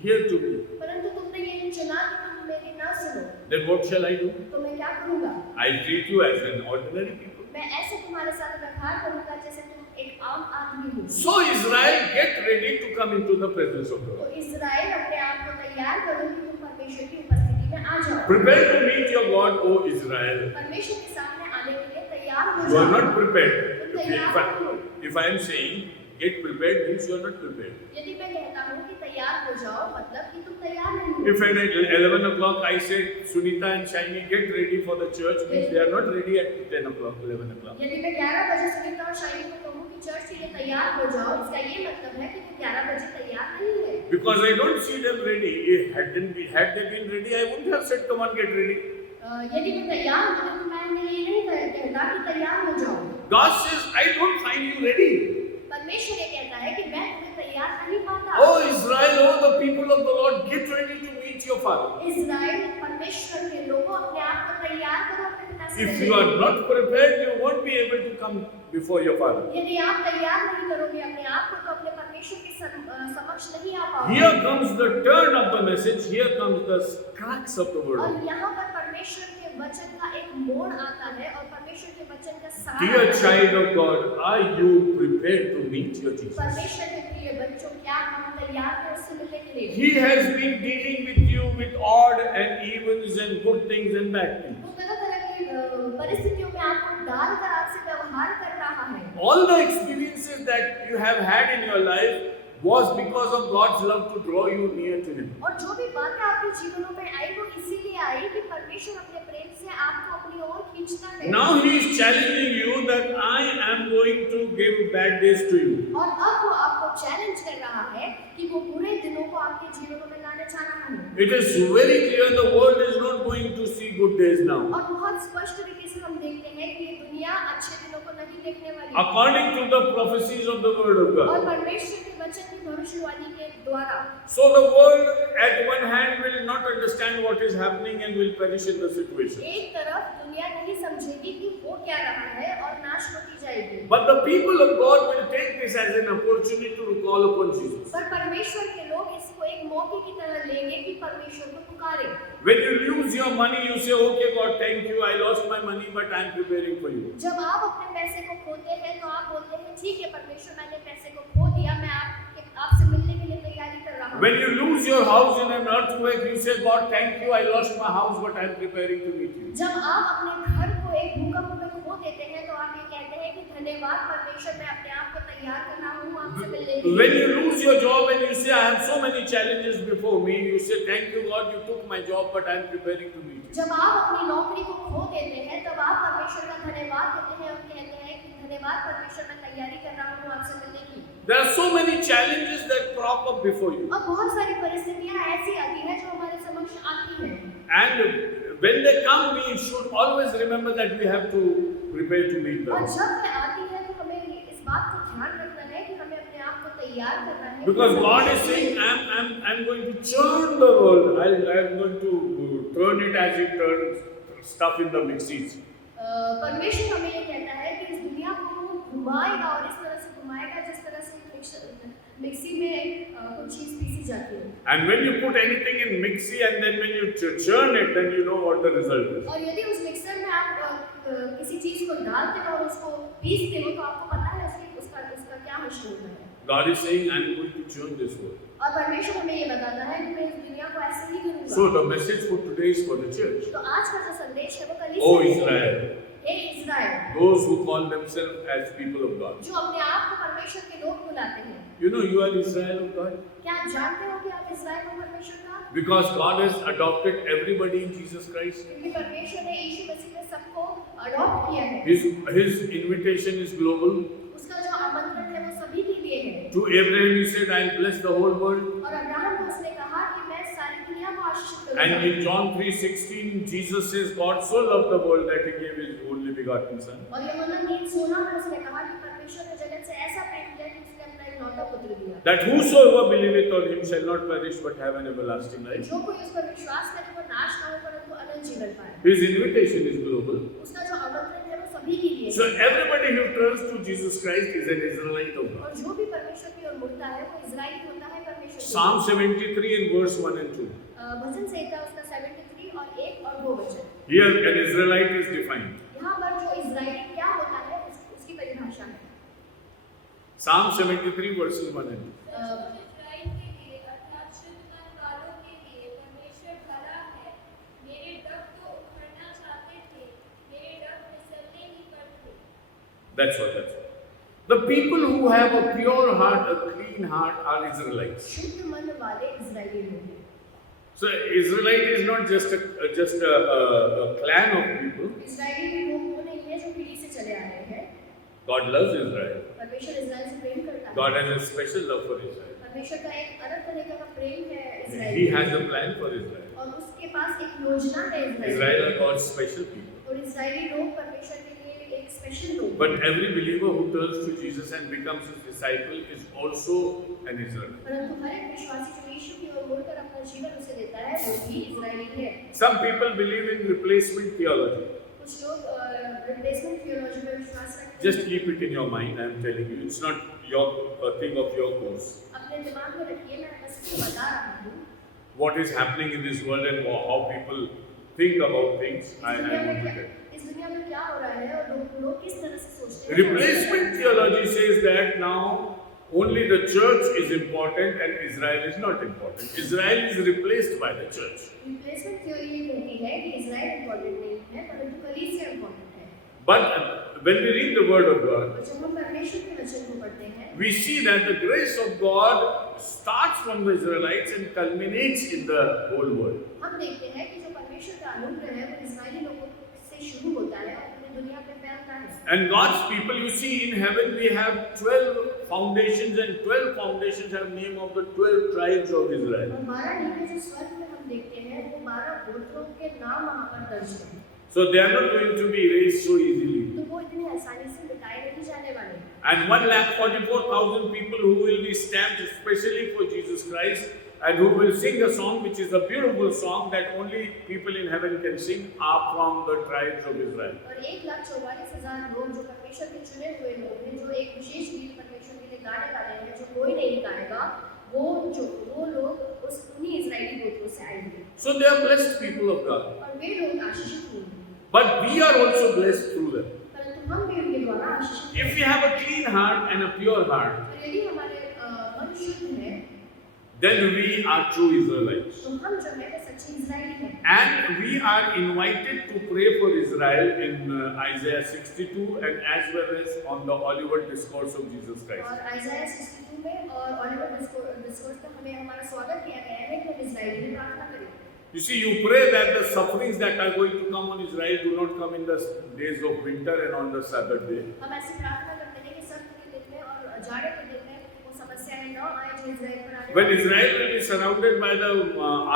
hear to me. परंतु तुमने ये चुना कि तुम मेरी ना सुनो। Then what shall I do? तो मैं क्या करूंगा? I'll treat you as an ordinary people. मैं ऐसे तुम्हारे साथ व्यवहार करूंगा जैसे तुम एक आम आदमी हो। So Israel, get ready to come into the presence of तो God. इज़राइल अपने आप को तैयार करो कि तुम परमेश्वर की उपस्थिति में आ जाओ। Prepare to meet your God, O Israel. परमेश्वर के सामने आने के लिए तैयार हो You are जाओ। not prepared. तुम तैयार हो। If I am saying get prepared means you are not prepared. यदि मैं कहता हूँ कि तैयार हो जाओ मतलब कि तुम तैयार नहीं हो। If at 11 o'clock I said Sunita and Shiny get ready for the church means they are not ready at 10 o'clock, 11 o'clock. यदि मैं 11 बजे सुनीता और शाइनी को कहूँ कि चर्च के लिए तैयार हो जाओ इसका ये मतलब है कि तुम 11 बजे तैयार नहीं है। Because I don't see them ready. Had they been ready, I wouldn't have said come on get ready. यदि मैं तैयार होती तो मैं उन्हें ये नहीं कहता कि तैयार हो जाओ। God says I don't find you ready. परमेश्वर ये कहता है कि मैं तुम्हें तैयार नहीं पाता। Oh Israel, oh the people of the Lord, get ready to meet your Father. Israel परमेश्वर के लोगों अपने आप को तैयार करो अपने पिता से If मिलने you के are लिए। not prepared, you won't be able to come before your Father. यदि आप तैयार नहीं करोगे अपने आप को तो अपने परमेश्वर के समक्ष नहीं आ पाओगे। Here comes the turn of the message. Here comes the crux of the word. और यहाँ पर परमेश्वर के वचन का एक मोड़ आता है और परमेश्वर के वचन का सार Dear आता है। child of God, are you prepared to meet your Jesus? परमेश्वर के प्रिय बच्चों क्या हम तैयार हैं उससे मिलने के लिए? He has been dealing with you with odd and evens and good things and bad things. वो तरह-तरह की परिस्थितियों में आपको डालकर आपसे व्यवहार कर रहा है। All the experiences that you have had in your life was because of God's love to draw you near to Him. और जो भी बातें आपके जीवनों में आई वो इसीलिए आई कि परमेश्वर अपने प्रेम से आपको अपनी ओर खींचता है। Now He is challenging you that I am going to give bad days to you. और अब वो आपको चैलेंज कर रहा है कि वो बुरे दिनों को आपके जीवनों में लाने जा रहा है। It is very clear the world is not going to see good days now. और बहुत स्पष्ट तरीके से हम देखते हैं कि ये दुनिया अच्छे दिनों को नहीं देखने वाली है। According to the prophecies of the Word of और God. परमेश्वर के वचन की भविष्यवाणी के द्वारा So the world at one hand will not understand what is happening and will perish in the situation. एक तरफ दुनिया नहीं समझेगी कि हो क्या रहा है और नाश होती जाएगी। But the people of God will take this as an opportunity to call upon Jesus. पर परमेश्वर के लोग इसको एक मौके की तरह लेंगे कि परमेश्वर को पुकारें। When you lose your money, you say, okay God, thank you, I lost my money, but I am preparing for you. जब आप अपने पैसे को खोते हैं तो आप बोलते हैं ठीक है परमेश्वर मैंने पैसे को खो दिया मैं आपसे मिलने के लिए तैयारी कर रहा हूँ। When you lose your house in an earthquake, you say, God, thank you, I lost my house, but I am preparing to meet you. जब आप अपने घर को एक भूकंप में खो देते हैं तो आप ये कहते हैं कि धन्यवाद परमेश्वर मैं अपने आप को तैयार कर रहा हूँ आपसे मिलने के लिए। When you lose your job and you say, I have so many challenges before me, you say, thank you God, you took my job, but I am preparing to meet you. जब आप अपनी नौकरी को खो देते हैं तब आप परमेश्वर का धन्यवाद देते हैं और कहते हैं कि धन्यवाद परमेश्वर मैं तैयारी कर रहा हूँ आपसे मिलने की। There are so many challenges that crop up before you. और बहुत सारी परिस्थितियाँ ऐसी आती हैं जो हमारे समक्ष आती हैं। And when they come, we should always remember that we have to prepare to meet और them. जब वे आती है तो हमें इस बात को ध्यान रखना है कि हमें अपने आप को तैयार करना है। Because God is saying, I'm going to churn the world. I'm going to turn it as He turns stuff in the mixies. परमेश्वर हमें ये कहता है कि इस दुनिया को वो घुमाएगा और इस तरह से घुमाएगा जिस तरह से मिक्सी में कुछ चीज पीसी जाती है। And when you put anything in mixie and then when you churn it, then you know what the result is. और यदि उस मिक्सर में आप किसी निकालते हो और उसको पीसते हो तो आपको पता है उसका क्या हश्र होता है। God is saying, I'm going to churn this world. और परमेश्वर हमें ये बताता है कि मैं इस दुनिया को ऐसे ही करूंगा। So the message for today is for the church. तो आज का जो संदेश है वो कलीसिया Oh के लिए है। Israel, हे Israel, those who call themselves as people of God. जो अपने आप को परमेश्वर के लोग बुलाते हैं, You know you are Israel of God क्या आप जानते हो कि आप इज़राइल हो परमेश्वर का? because God has adopted everybody in Jesus Christ. क्योंकि परमेश्वर ने यीशु मसीह में सबको अडॉप्ट किया है। His invitation is global. उसका जो आमंत्रण है वो सभी के लिए है। To Abraham he said, I'll bless the whole world. और अब्राहम को उसने कहा कि मैं सारी दुनिया को आशीषित And करूंगा। in John 3:16, Jesus says, God so loved the world that he gave his only begotten son. और यूहन्ना 3:16 में उसने कहा कि परमेश्वर ने जगत से ऐसा प्रेम किया कि उसने अपना इकलौता पुत्र दिया। That whosoever believeth on him shall not perish but have an everlasting life. जो कोई उस पर विश्वास करे वो नाश न हो परंतु अनंत जीवन पाए। His invitation is global. उसका जो आमंत्रण है वो सभी के लिए So है। everybody who turns to Jesus Christ is an Israelite of God. और जो भी परमेश्वर की ओर मुड़ता है वो इज़राइली होता है परमेश्वर की। Psalm 73 in verse 1 and 2. भजन संहिता उसका 73 और 1 और 2 वचन। Here an Israelite is defined. यहाँ पर जो इज़राइली क्या होता है उसकी परिभाषा है। Psalm 73 verses 1 and 2. इस्राएल के लिए अर्थात शुद्ध मन वालों के लिए परमेश्वर भला है। मेरे डग तो उखड़ना चाहते थे, मेरे डग फिसलने ही पर थे। That's all. The people who have a pure heart, a clean heart are Israelites. शुद्ध मन वाले इज़राइली लोग हैं। So Israelite is not just a clan of people. Israeli लोग वो नहीं है जो पीढ़ी से चले आ रहे हैं। God loves Israel. परमेश्वर इज़राइल से प्रेम करता है। God has a special love for Israel. परमेश्वर का एक अलग तरीके का प्रेम है He Israel has a plan for Israel. और उसके पास एक योजना है Israel are God's special people. और इज़राइली लोग परमेश्वर के लिए एक स्पेशल लोग। But every believer who turns to Jesus and becomes his disciple is also an Israelite. परंतु हर एक विश्वासी जो यीशु की ओर मुड़कर अपना जीवन उसे देता है वो भी इज़राइली है। Some people believe in replacement theology. कुछ लोग रिप्लेसमेंट थियोलॉजी में विश्वास रखते हैं। Just keep it in your mind. I am telling you, it's not a thing of your course. अपने दिमाग में रखिए, मैं बस इसको बता रहा हूँ। What is happening in this world and how people think about things, I am going to tell you. इस दुनिया में क्या हो रहा है और लोग किस तरह से सोचते हैं। Replacement theology says that now only the church is important and Israel is not important. Israel is replaced by the church. Replacement theory ये कहती है कि इज़राइल इम्पोर्टेंट नहीं है परंतु कलीसिया इम्पोर्टेंट है। But when we read the word of God, और जब हम परमेश्वर के वचन को पढ़ते हैं we see that the grace of God starts from the Israelites and culminates in the whole world. हम देखते हैं कि जो परमेश्वर का अनुग्रह है वो इज़राइली लोगों से शुरू होता है और पूरी दुनिया में फैलता है। And God's people, you see, in heaven we have 12 foundations, and 12 foundations have name of the 12 tribes of Israel. और 12 नीचे जो स्वर्ग में हम देखते हैं वो 12 गोत्रों के नाम वहाँ पर दर्ज हैं। So they are not going to be erased so easily. तो वो इतनी आसानी से मिटाए नहीं जाने वाले। And 144,000 people who will be stamped especially for Jesus Christ and who will sing a song which is a beautiful song that only people in heaven can sing are from the tribes of Israel. और 1,44,000 लोग जो परमेश्वर के चुने हुए लोग हैं जो एक विशेष गीत परमेश्वर के लिए गाने वाले हैं जो कोई नहीं गाएगा वो लोग उन्हीं इज़राइली गोत्रों से आएंगे। So they are blessed people of God. और वे लोग आशीषित होंगे। But we are also blessed through them. परंतु हम भी उनके द्वारा आशीषित If we have a clean heart and a pure heart, और यदि हमारे मन शुद्ध है then we are true Israelites. तो हम जो है वो सच्चे इज़राइली हैं। And we are invited to pray for Israel in Isaiah 62 and as well as on the Olivet Discourse of Jesus Christ. और आइज़ाया 62 में और ओलिवर डिस्कोर्स में हमें हमारा स्वागत किया गया है कि हम इज़राइली में प्रार्थना करें। You see, you pray that the sufferings that are going to come on Israel do not come in the days of winter and on the Sabbath day. हम ऐसी प्रार्थना करते हैं कि सख्त के दिन में और जाड़े के दिन में वो समस्याएं न आए जो इज़राइल पर आने When Israel will be surrounded by the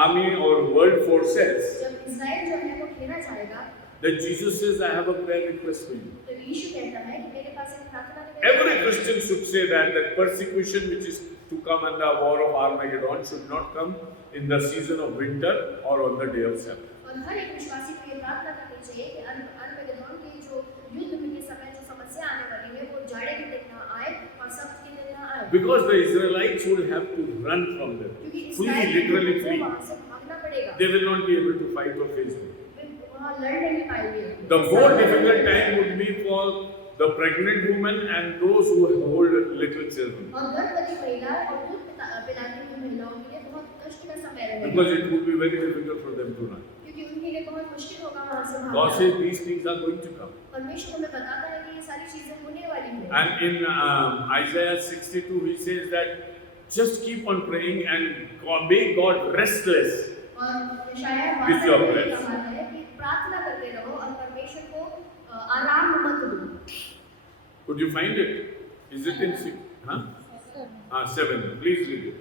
army or world forces, जब इज़राइल जो है वो घेरा जाएगा then Jesus says, I have a prayer request for you. तो यीशु कहता है कि मेरे पास एक प्रार्थना निवेदन Every है। Christian should say that persecution which is to come and the war of Armageddon should not come in the season of winter or on the day of Sabbath. और हर एक विश्वासी को ये प्रार्थना करनी चाहिए कि अरमगेदोन के जो युद्ध के समय जो समस्या आने वाली है वो जाड़े के दिन ना आए और सब्त के दिन ना आए। Because the Israelites would have to run from them, क्योंकि flee, इस्राएल literally को flee. वहाँ से भागना पड़ेगा। They will not be able to fight or face them. वे वहाँ लड़ नहीं पाएंगे। The more difficult time would be for the pregnant woman and those who hold little children, और गर्भवती महिला और दूध पिलाने वाली महिलाओं के लिए बहुत कष्ट का समय रहेगा, because it would be very difficult for them to run. क्योंकि उनके लिए बहुत मुश्किल होगा वहाँ से God भागना। says these things are going to come. परमेश्वर हमें बताता है कि ये सारी चीजें होने वाली हैं। And in Isaiah 62, he says that just keep on praying and make God restless. और यशायाह With 62 your में prayers. कहा है कि प्रार्थना करते रहो और परमेश्वर को आराम मत दो। Could you find it? Is it in 6? Huh? 7. Please read it.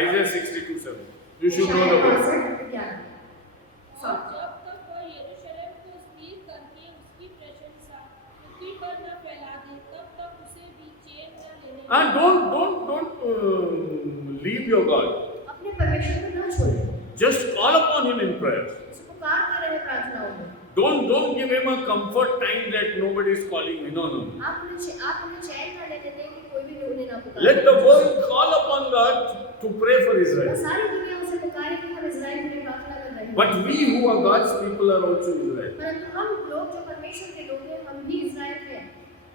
Isaiah 62, 7. You should know the verse. और जब तक वह यरूशलेम को स्थिर करके उसकी प्रशंसा पृथ्वी पर न फैला दे, तब तक उसे भी चैन न लेने Don't leave your God. अपने परमेश्वर को न छोड़ो, Just call upon Him in prayer. उसे पुकारते रहे प्रार्थनाओं में। Don't give Him a comfort time that nobody is calling me. No. आप उन्हें चैन न लेने दें कि कोई भी उन्हें ना पुकारे। Let the world call upon God to pray for और Israel. सारी दुनिया उसे पुकारे कि हम इज़राइल के लिए प्रार्थना कर रहे हैं। But we who are God's people are also Israel. परंतु हम लोग जो परमेश्वर के लोग हैं, हम भी इज़राइल हैं।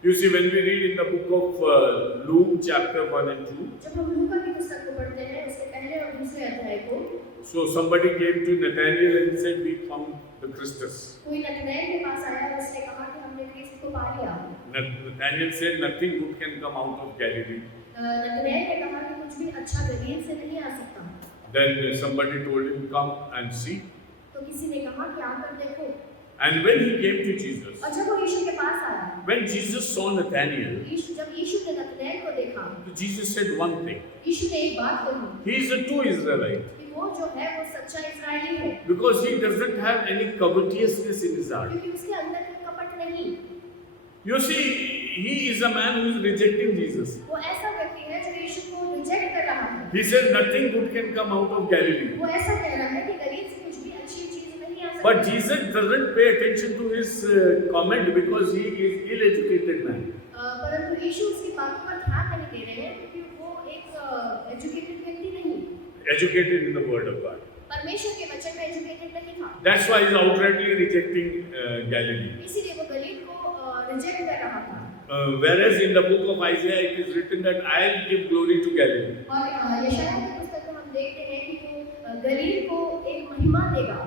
You see, when we read in the book of Luke, chapter 1 and 2, जब हम लूका की पुस्तक को पढ़ते हैं, उसके पहले और दूसरे अध्याय को, so somebody came to Nathaniel and said, "We found the Christus." कोई नतनएल के पास आया और उसने कहा कि हमने क्रिस्त को पा लिया। Nathaniel said, "Nothing good can come out of Galilee." नतनएल ने कहा कि कुछ भी अच्छा गलील से नहीं आ सकता। Then somebody told him, "Come and see." तो किसी ने कहा कि आकर देखो। And when he came to Jesus, और जब वो यीशु के पास आया, when Jesus saw Nathaniel, जब यीशु ने नतनएल को देखा, Jesus said one thing: यीशु ने एक बात कही He is a true Israelite कि वो जो है वो सच्चा इज़राइली है, because he doesn't have any covetousness in his heart. क्योंकि उसके अंदर कोई कपट नहीं। You see, he is a man who is rejecting Jesus. वो ऐसा व्यक्ति है जो यीशु को रिजेक्ट कर रहा है। He said nothing good can come out of Galilee. वो ऐसा कह रहा है कि गलील से कुछ भी अच्छी चीज नहीं आ सकती। But Jesus doesn't pay attention to his comment because he is ill-educated man. परंतु यीशु उसकी बातों पर ध्यान नहीं दे रहे हैं क्योंकि वो एक एजुकेटेड व्यक्ति नहीं, Educated in the word of God. परमेश्वर के वचन में एजुकेटेड नहीं था। That's why he's outrightly rejecting Galilee. इसीलिए वो गलील को रिजेक्ट कर रहा था। Whereas in the book of Isaiah it is written that I'll give glory to Galilee. और यशायाह की पुस्तक में हम देखते हैं कि वो गलील को एक महिमा देगा।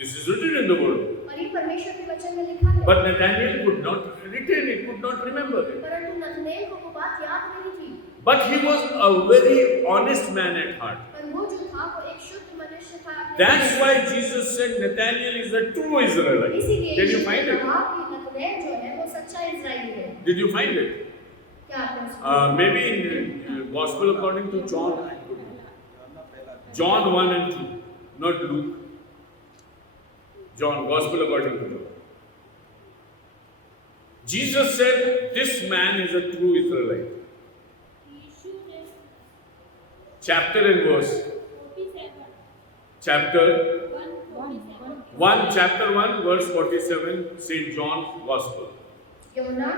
This is written in the word. और ये परमेश्वर के वचन में लिखा है। But Nathaniel could not retain it, could not remember it. परंतु नतनएल को वो बात याद नहीं थी। But he was a very honest man at heart. पर वो जो था वो एक शुद्ध मनुष्य था। That's why Jesus said Nathaniel is a true Israelite. इसीलिए Can you यीशु ने find it? कहा कि नतनएल जो है वो सच्चा इज़राइली है। Did you find it? क्या आपको Maybe in Gospel according to John. John 1 and 2, not Luke. John, Gospel according to John. Jesus said, "This man is a true Israelite." यीशु ने Chapter and verse. 47 Chapter 1:47 1, chapter 1, verse 47, St. John's Gospel. Yamuna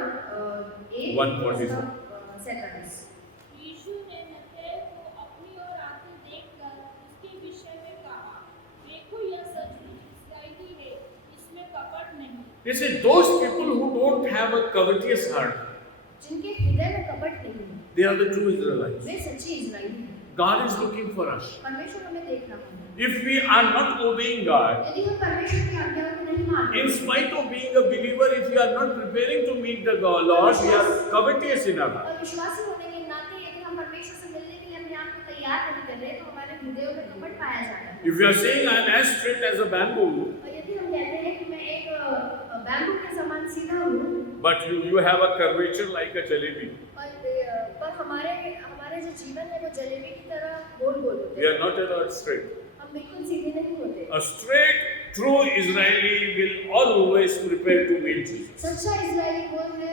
1:47. 1:47। यीशु ने नतनएल को अपनी ओर आते देखकर उसके विषय में कहा, देखो यह सचमुच इस्राएली है, इसमें कपट नहीं। He said, those people who don't have a covetous heart, जिनके हृदय में कपट नहीं है, they are the true Israelites. वे सच्चे इज़राइली हैं। God is looking for us. परमेश्वर हमें देख रहा है। If we are not obeying God, यदि हम परमेश्वर की आज्ञाओं को नहीं मानते, in spite of being a believer, if we are not preparing to meet the Lord, we are covetous in our heart. और विश्वासी होने के नाते यदि हम परमेश्वर से मिलने के लिए अपने आप को तैयार नहीं कर रहे, तो हमारे हृदयों में कपट पाया जाता है। If you are saying, I am as straight as a bamboo, और यदि हम कहते हैं कि मैं एक बैम्बू के समान सीधा हूँ, but you have a curvature like a jalebi, पर हमारे जो जीवन है वो जलेबी की तरह गोल गोल होते we हैं। are not at all straight. हम बिल्कुल सीधे नहीं होते। A straight, true Israeli will always prepare to meet Jesus. सच्चा इज़राइली वो है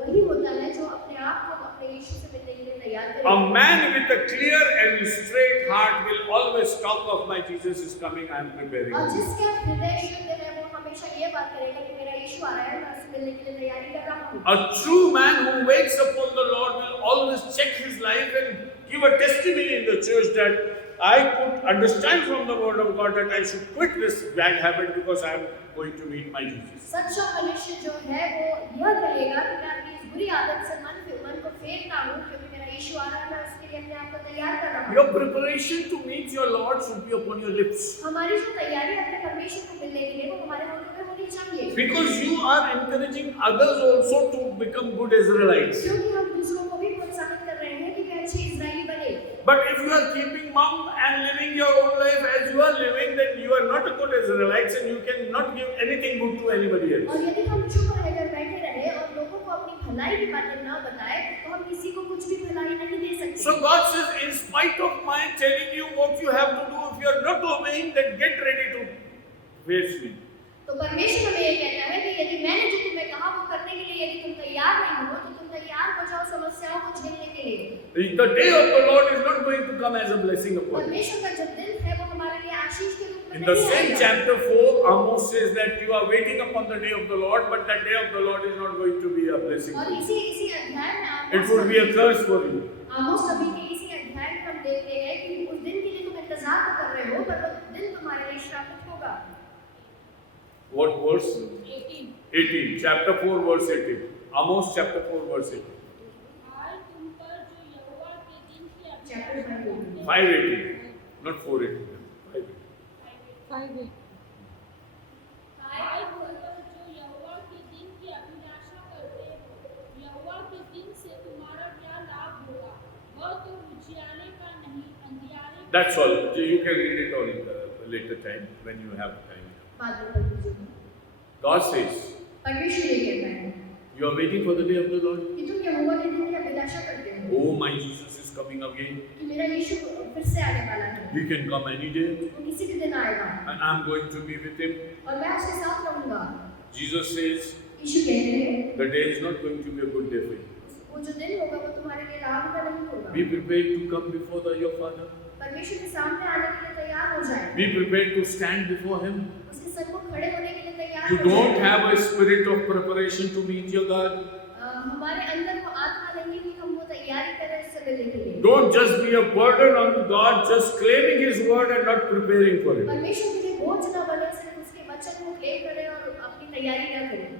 वही होता है जो अपने आप को अपने यीशु से मिलने के लिए तैयार करे। A man with a clear and straight heart will always talk of my Jesus is coming, I am preparing. और जिसका हृदय शुद्ध है वो हमेशा ये बात करेगा कि मेरा यीशु आ रहा है, मैं उससे मिलने के लिए तैयारी कर रहा हूँ। A true man who waits upon the Lord will always check his life and give a testimony in the church that I could understand from the word of God that I should quit this bad habit because I am going to meet my Jesus. सच्चा मनुष्य जो है वो यह कहेगा कि मैं अपनी इस बुरी आदत से मन को फेरता हूँ क्योंकि मेरा यीशु आ रहा है, मैं उसके लिए अपने आप को तैयार कर रहा हूँ। Your preparation to meet your Lord should be upon your lips. हमारी जो तैयारी अपने परमेश्वर को मिलने के लिए वो हमारे होठों पे होनी चाहिए। Because you are encouraging others also to become good Israelites. क्योंकि हम दूसरों को भी प्रोत्साहित कर रहे हैं कि वे अच्छे इस्राएली बने। But if you are keeping mum and living your own life as you are living, then you are not a good Israelites and you cannot give anything good to anybody else. और यदि हम चुप रहकर बैठे रहे और लोगों को अपनी भलाई की बातें न बताएं, तो हम किसी को कुछ भी भलाई नहीं दे सकते। So God says, in spite of my telling you what you have to do, if you are not obeying, then get ready to face me. तो परमेश्वर हमें ये कहता है कि यदि मैंने जो तुम्हें कहा वो करने के लिए यदि तुम तैयार नहीं हो, तो तुम तैयार हो जाओ समस्याओं को झेलने के लिए। The day of the Lord is not going to come as a blessing upon you. परमेश्वर का जो दिन है वो हमारे लिए आशीष के रूप में In the नहीं same आएगा। chapter 4, Amos says that you are waiting upon the day of the Lord, but that day of the Lord is not going to be a blessing. और इसी अध्याय में It would be a curse for you. आमोस नबी के इसी अध्याय में हम देखते हैं कि उस दिन के लिए तुम इंतजार तो कर रहे हो, पर वो दिन तुम्हारे लिए श्रापित होगा। What verse? 18 18. Chapter 4, verse 18. Amos chapter 4, verse 18. हाय तुम पर जो यहोवा के दिन की Chapter 5. 518. Not 418. 518. हाय तुम पर जो यहोवा के दिन की अभिलाषा करते हो, यहोवा के दिन से तुम्हारा क्या लाभ होगा? वह तो उजियाले का नहीं, अंधियारे का। That's all. You can read it on later time when you have time. बाद में पढ़ लीजिए। God says, परमेश्वर ये कहता है you are waiting for the day of the Lord. कि तुम यहोवा के दिन की अभिलाषा करते हो Oh, my Jesus is coming again. कि मेरा यीशु फिर से आने वाला है, He can come any day, वो किसी भी दिन आएगा and I'm going to be with him. और मैं उसके साथ रहूंगा। Jesus says, यीशु कहते हैं the day is not going to be a good day for you. वो जो दिन होगा वो तुम्हारे लिए लाभ का नहीं होगा। Be prepared to come before your Father. परमेश्वर के सामने आने के लिए तैयार हो जाए, Be prepared to stand before him. उसके सन्मुख खड़े होने के लिए तैयार You हो don't जाए। have a spirit of preparation to meet your God. हमारे अंदर वो आत्मा नहीं कि हम वो तैयारी करें उससे मिलने के लिए। Don't just be a burden on God, just claiming His word and not preparing for it. परमेश्वर के लिए बोझ न बने, सिर्फ उसके वचन को क्लेम करें और अपनी तैयारी न करें।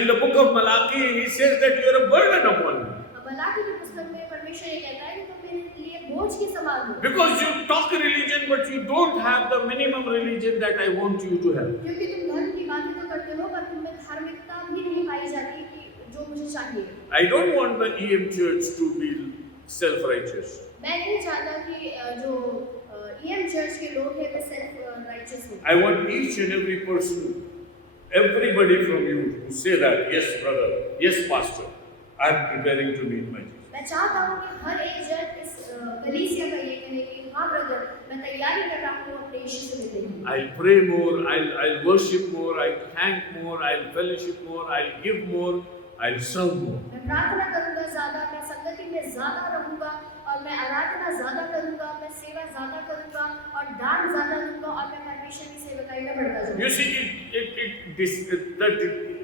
In the book of Malachi, he says that you are a burden upon me. Malachi की पुस्तक में परमेश्वर ये कहता है कि तुम मेरे लिए बोझ के समान हो, Because you talk religion, but you don't have the minimum religion that I want you to have. क्योंकि तुम धर्म की बातें तो करते हो पर तुम में धार्मिकता भी नहीं पाई जाती कि जो मुझे चाहिए। I don't want the EM church to be self-righteous. मैं नहीं चाहता कि जो EM चर्च के लोग हैं वे सेल्फ राइचियस हो। I want each and every person, everybody from you to say that, yes, brother, yes, pastor, I am preparing to meet my Jesus. मैं चाहता हूँ कि हर एक जन इस कलीसिया का ये कहे कि हाँ ब्रदर, मैं तैयारी कर रहा हूँ अपने यीशु से मिलने की। I'll pray more, I'll worship more, I'll thank more, I'll fellowship more, I'll give more, I'll serve more. मैं प्रार्थना करूँगा ज़्यादा, मैं संगति में ज़्यादा रहूँगा और मैं आराधना ज़्यादा करूँगा, मैं सेवा ज़्यादा करूँगा और दान ज़्यादा दूँगा और मैं परमेश्वर की सेवकाई में बढ़ता जाऊँगा। You see,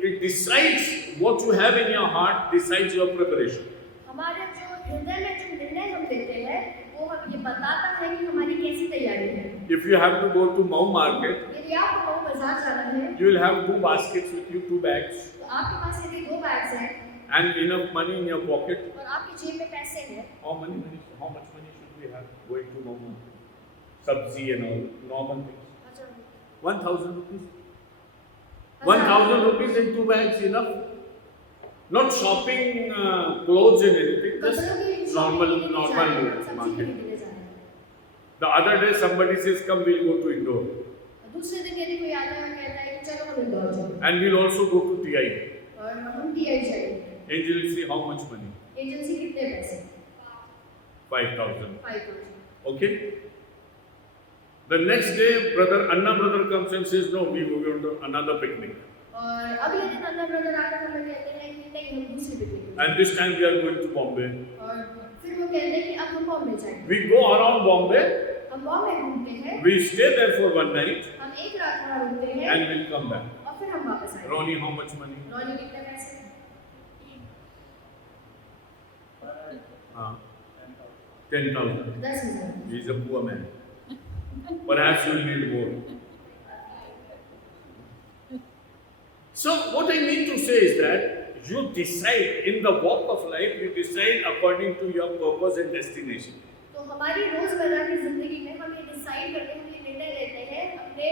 it decides what you have in your heart, decides your preparation. हमारे जो हृदय में जो निर्णय हम लेते हैं वो हम ये बताता है कि हमारी कैसी तैयारी है। If you have to go to Mau market, यदि आपको मऊ बाजार जाना है you will have 2 baskets with you, 2 bags, तो आपके पास यदि 2 बैग्स हैं and enough money in your pocket. और आपकी जेब में पैसे हैं, How much money should we have going to Mau market? Sabzi and all, normal things. 1,000 rupees. 1,000 rupees in 2 bags enough. Not shopping clothes and anything, just कपड़ों की normal shopping के लिए जा रहे हैं, सब्जी market. खरीदने जा रहे हैं। The other day somebody says, come, we'll go to Indore. दूसरे दिन यदि कोई आता है और कहता है कि चलो हम इंदौर चलें And we'll also go to TI. और हम टीआई जाएंगे, Angel will say, how much money? Agency कितने पैसे? 5,000. 5,000। Okay? The next day, Anna brother comes and says, no, we will go to another picnic. और अगले दिन अन्ना ब्रदर आकर हमें कहते हैं कि नहीं हम दूसरी picnic And this time we are going to Bombay. और फिर वो कहते हैं कि अब हम बॉम्बे जाएंगे। We go around Bombay, हम बॉम्बे घूमते हैं, we stay there for 1 night, हम एक रात वहाँ रुकते हैं and we'll come back. और फिर हम वापस आएंगे। Ronnie, how much money? Ronnie कितने पैसे? 10,000. 10,000। He is a poor man. Perhaps you will need more. So what I mean to say is that you decide in the walk of life, you decide according to your purpose and destination. तो हमारी रोजमर्रा की जिंदगी में हम ये decide करते हैं, हम ये निर्णय लेते हैं अपने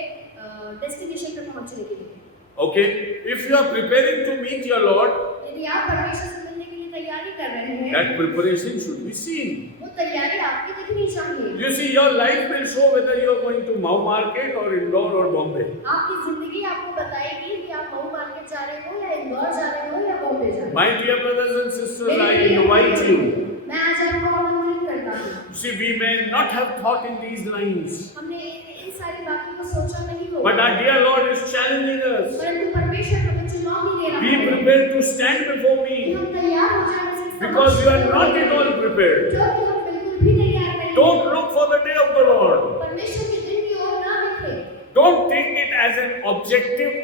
डेस्टिनेशन पर पहुंचने के लिए। Okay? If you are preparing to meet your Lord, यदि आप परमेश्वर से मिलने के लिए तैयारी कर रहे हैं, that preparation should be seen. वो तैयारी आपकी दिखनी चाहिए। You see, your life will show whether you are going to Mau Market or Indore or Bombay. आपकी जिंदगी आपको बताएगी कि आप मऊ मार्केट जा रहे हो या इंदौर जा रहे हो या बॉम्बे जा रहे हो। My dear brothers and sisters, I invite you. मैं आज आपको आमंत्रित करता हूँ। See, we may not have thought in these lines, हमने इन सारी बातों को सोचा नहीं होगा, but our dear Lord is challenging us. परंतु परमेश्वर हमें चुनौती दे रहा Be है prepared to stand before कि me, हम तैयार हो जाएं उसके समक्ष। because you are not at all prepared. क्योंकि हम बिल्कुल भी तैयार नहीं हैं। Don't look for the day of the Lord. परमेश्वर के दिन की ओर ना देखें। Don't take it as an objective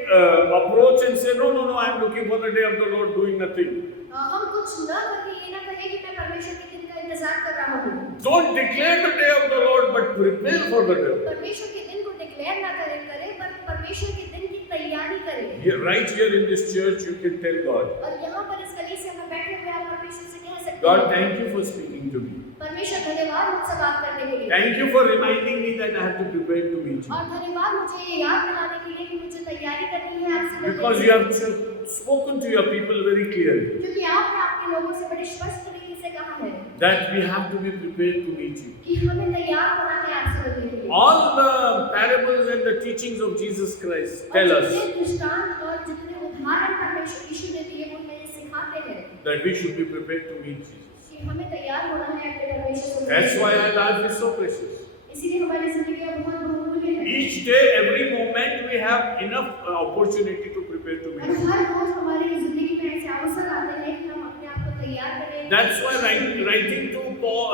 approach and say, no, I am looking for the day of the Lord doing nothing. हम कुछ न करके ये ना कहें कि मैं परमेश्वर के दिन का इंतजार कर रहा हूँ। Don't declare the day of the Lord, but prepare for the day. परमेश्वर के दिन को डिक्लेयर ना करें पर परमेश्वर के दिन की तैयारी करें। Here, right here in this church, you can tell God, और यहाँ पर इस कलीसिया में बैठे हुए आप परमेश्वर से कह सकते God, हैं, thank you for speaking to me. परमेश्वर धन्यवाद मुझसे बात करने के लिए। Thank you for reminding me that I have to prepare to meet you. और धन्यवाद मुझे ये याद दिलाने के लिए कि मुझे तैयारी करनी है आपसे मिलने Because की। you have spoken to your people very clearly क्योंकि आपने आपके लोगों से बड़े स्पष्ट तरीके से कहा है that we have to be prepared to meet you. कि हमें तैयार होना है आपसे मिलने के लिए। All the parables and the teachings of Jesus Christ tell और us जितने दृष्टांत और जितने उदाहरण परमेश्वर यीशु ने दिए वो हमें सिखाते हैं that we should be prepared to meet Jesus. कि हमें तैयार होना है अपने परमेश्वर से मिलने That's के why लिए। our life is so precious. इसीलिए हमारी जिंदगी बहुत बहुमूल्य है। Each day, every moment, we have enough opportunity to prepare to और meet you. हर रोज हमारी जिंदगी में ऐसे अवसर आते हैं कि हम अपने आप को तैयार करें। That's why writing to